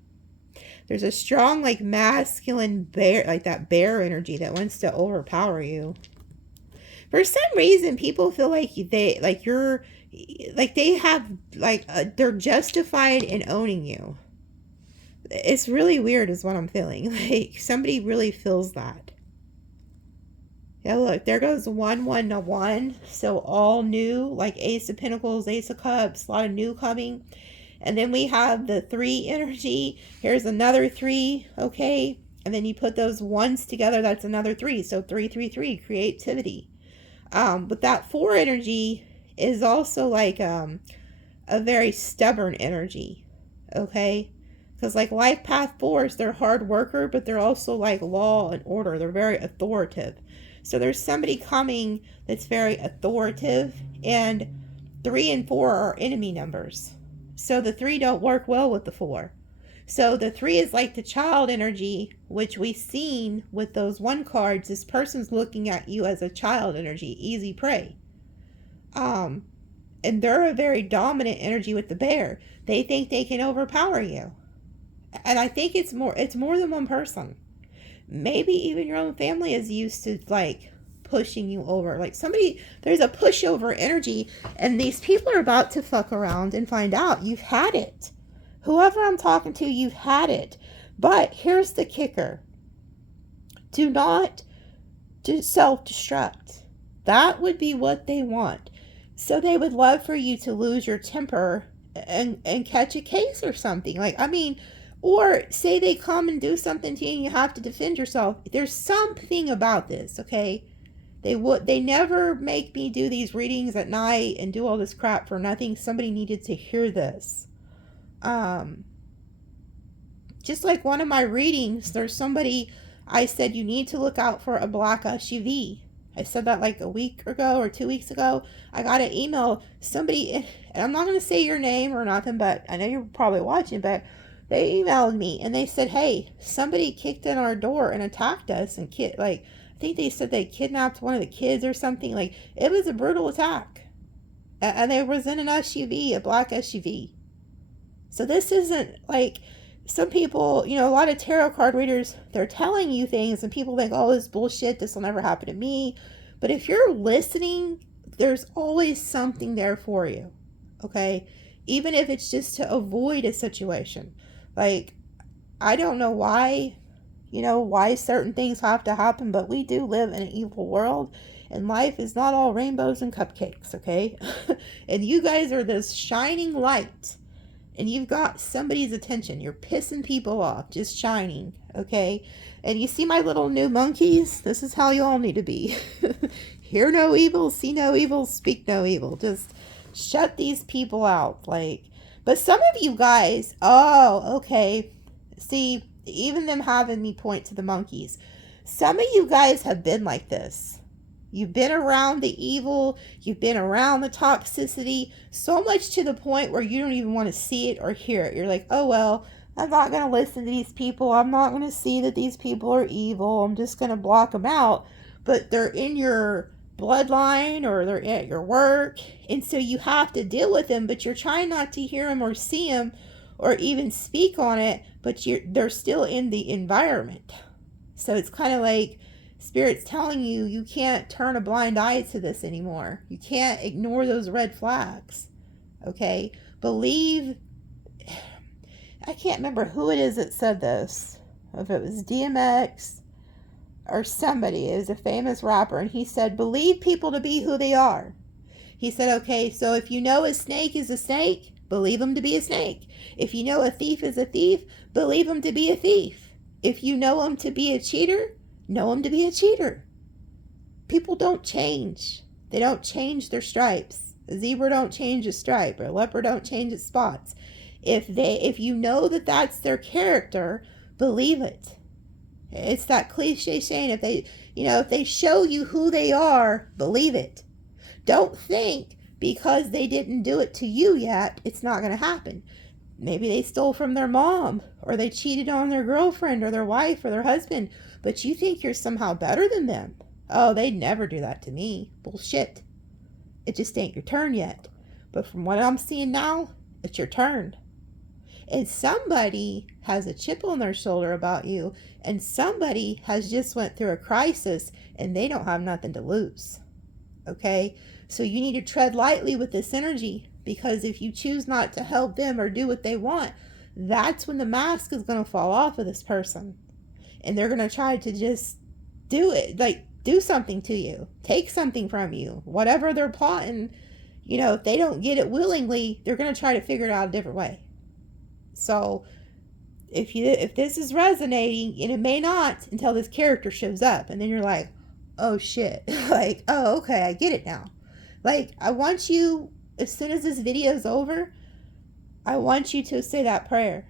There's a strong, like, masculine bear, like that bear energy that wants to overpower you. For some reason, people feel like they, like, you're, like, they have, like, they're justified in owning you. It's really weird is what I'm feeling. Like, somebody really feels that. Yeah, look, there goes 1-1-1. So all new, like Ace of Pentacles, Ace of Cups, a lot of new coming. And then we have the 3 energy. Here's another 3, okay? And then you put those ones together, that's another 3. So 3-3-3, creativity. But that 4 energy is also like a very stubborn energy, okay? Because like life path 4s, they're hard worker, but they're also like law and order. They're very authoritative. So there's somebody coming that's very authoritative, and 3 and 4 are enemy numbers. So the 3 don't work well with the 4. So the 3 is like the child energy, which we've seen with those 1 cards. This person's looking at you as a child energy, easy prey. And they're a very dominant energy with the bear. They think they can overpower you. And I think it's more than one person. Maybe even your own family is used to like pushing you over. Like somebody, there's a pushover energy, and these people are about to fuck around and find out you've had it. Whoever I'm talking to, you've had it. But here's the kicker. Do not self-destruct. That would be what they want. So they would love for you to lose your temper and catch a case or something. Like, I mean, or say they come and do something to you and you have to defend yourself. There's something about this, okay? They never make me do these readings at night and do all this crap for nothing. Somebody needed to hear this. Just like one of my readings, there's somebody, I said you need to look out for a black SUV. I said that like a week ago or 2 weeks ago. I got an email, somebody, and I'm not going to say your name or nothing, but I know you're probably watching, but they emailed me and they said, hey, somebody kicked in our door and attacked us, and I think they said they kidnapped one of the kids or something. Like, it was a brutal attack. And they was in an SUV, a black SUV. So this isn't like, some people, you know, a lot of tarot card readers, they're telling you things and people think, oh, this is bullshit, this will never happen to me. But if you're listening, there's always something there for you, okay? Even if it's just to avoid a situation. Like, I don't know why, you know, why certain things have to happen, but we do live in an evil world, and life is not all rainbows and cupcakes, okay? And you guys are this shining light. And you've got somebody's attention. You're pissing people off, just shining, okay? And you see my little new monkeys? This is how you all need to be. Hear no evil, see no evil, speak no evil. Just shut these people out. Like, but some of you guys, oh, okay. See, even them having me point to the monkeys. Some of you guys have been like this. You've been around the evil, you've been around the toxicity, so much to the point where you don't even want to see it or hear it. You're like, oh, well, I'm not going to listen to these people. I'm not going to see that these people are evil. I'm just going to block them out. But they're in your bloodline or they're at your work. And so you have to deal with them, but you're trying not to hear them or see them or even speak on it, but they're still in the environment. So it's kind of like, Spirit's telling you, you can't turn a blind eye to this anymore. You can't ignore those red flags. Okay? Believe, I can't remember who it is that said this. If it was DMX or somebody. It was a famous rapper. And he said, believe people to be who they are. He said, okay, so if you know a snake is a snake, believe him to be a snake. If you know a thief is a thief, believe him to be a thief. If you know him to be a cheater, know him to be a cheater. People don't change. They don't change their stripes. A zebra don't change a stripe, or a leopard don't change its spots. If you know that that's their character, believe it. It's that cliche saying, if they show you who they are, believe it. Don't think because they didn't do it to you yet, it's not going to happen. Maybe they stole from their mom, or they cheated on their girlfriend or their wife or their husband, but you think you're somehow better than them. Oh, they'd never do that to me. Bullshit. It just ain't your turn yet. But from what I'm seeing now, it's your turn. And somebody has a chip on their shoulder about you, and somebody has just went through a crisis and they don't have nothing to lose. Okay? So you need to tread lightly with this energy, because if you choose not to help them or do what they want, that's when the mask is going to fall off of this person. And they're going to try to just do it, like do something to you, take something from you, whatever they're plotting. You know, if they don't get it willingly, they're going to try to figure it out a different way. So if this is resonating, and it may not until this character shows up, and then you're like, oh shit, like, oh okay, I get it now. Like, I want you, as soon as this video is over, I want you to say that prayer.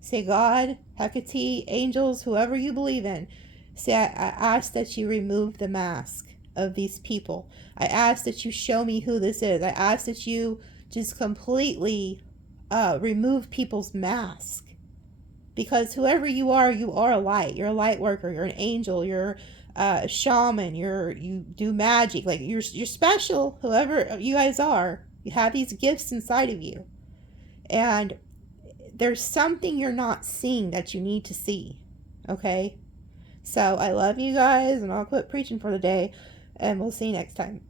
Say, God, Hecate, angels, whoever you believe in, say, I ask that you remove the mask of these people. I ask that you show me who this is. I ask that you just completely remove people's mask. Because whoever you are a light. You're a light worker. You're an angel. You're a shaman. You do magic. Like, you're special. Whoever you guys are, you have these gifts inside of you. And there's something you're not seeing that you need to see. Okay? So I love you guys, and I'll quit preaching for the day, and we'll see you next time.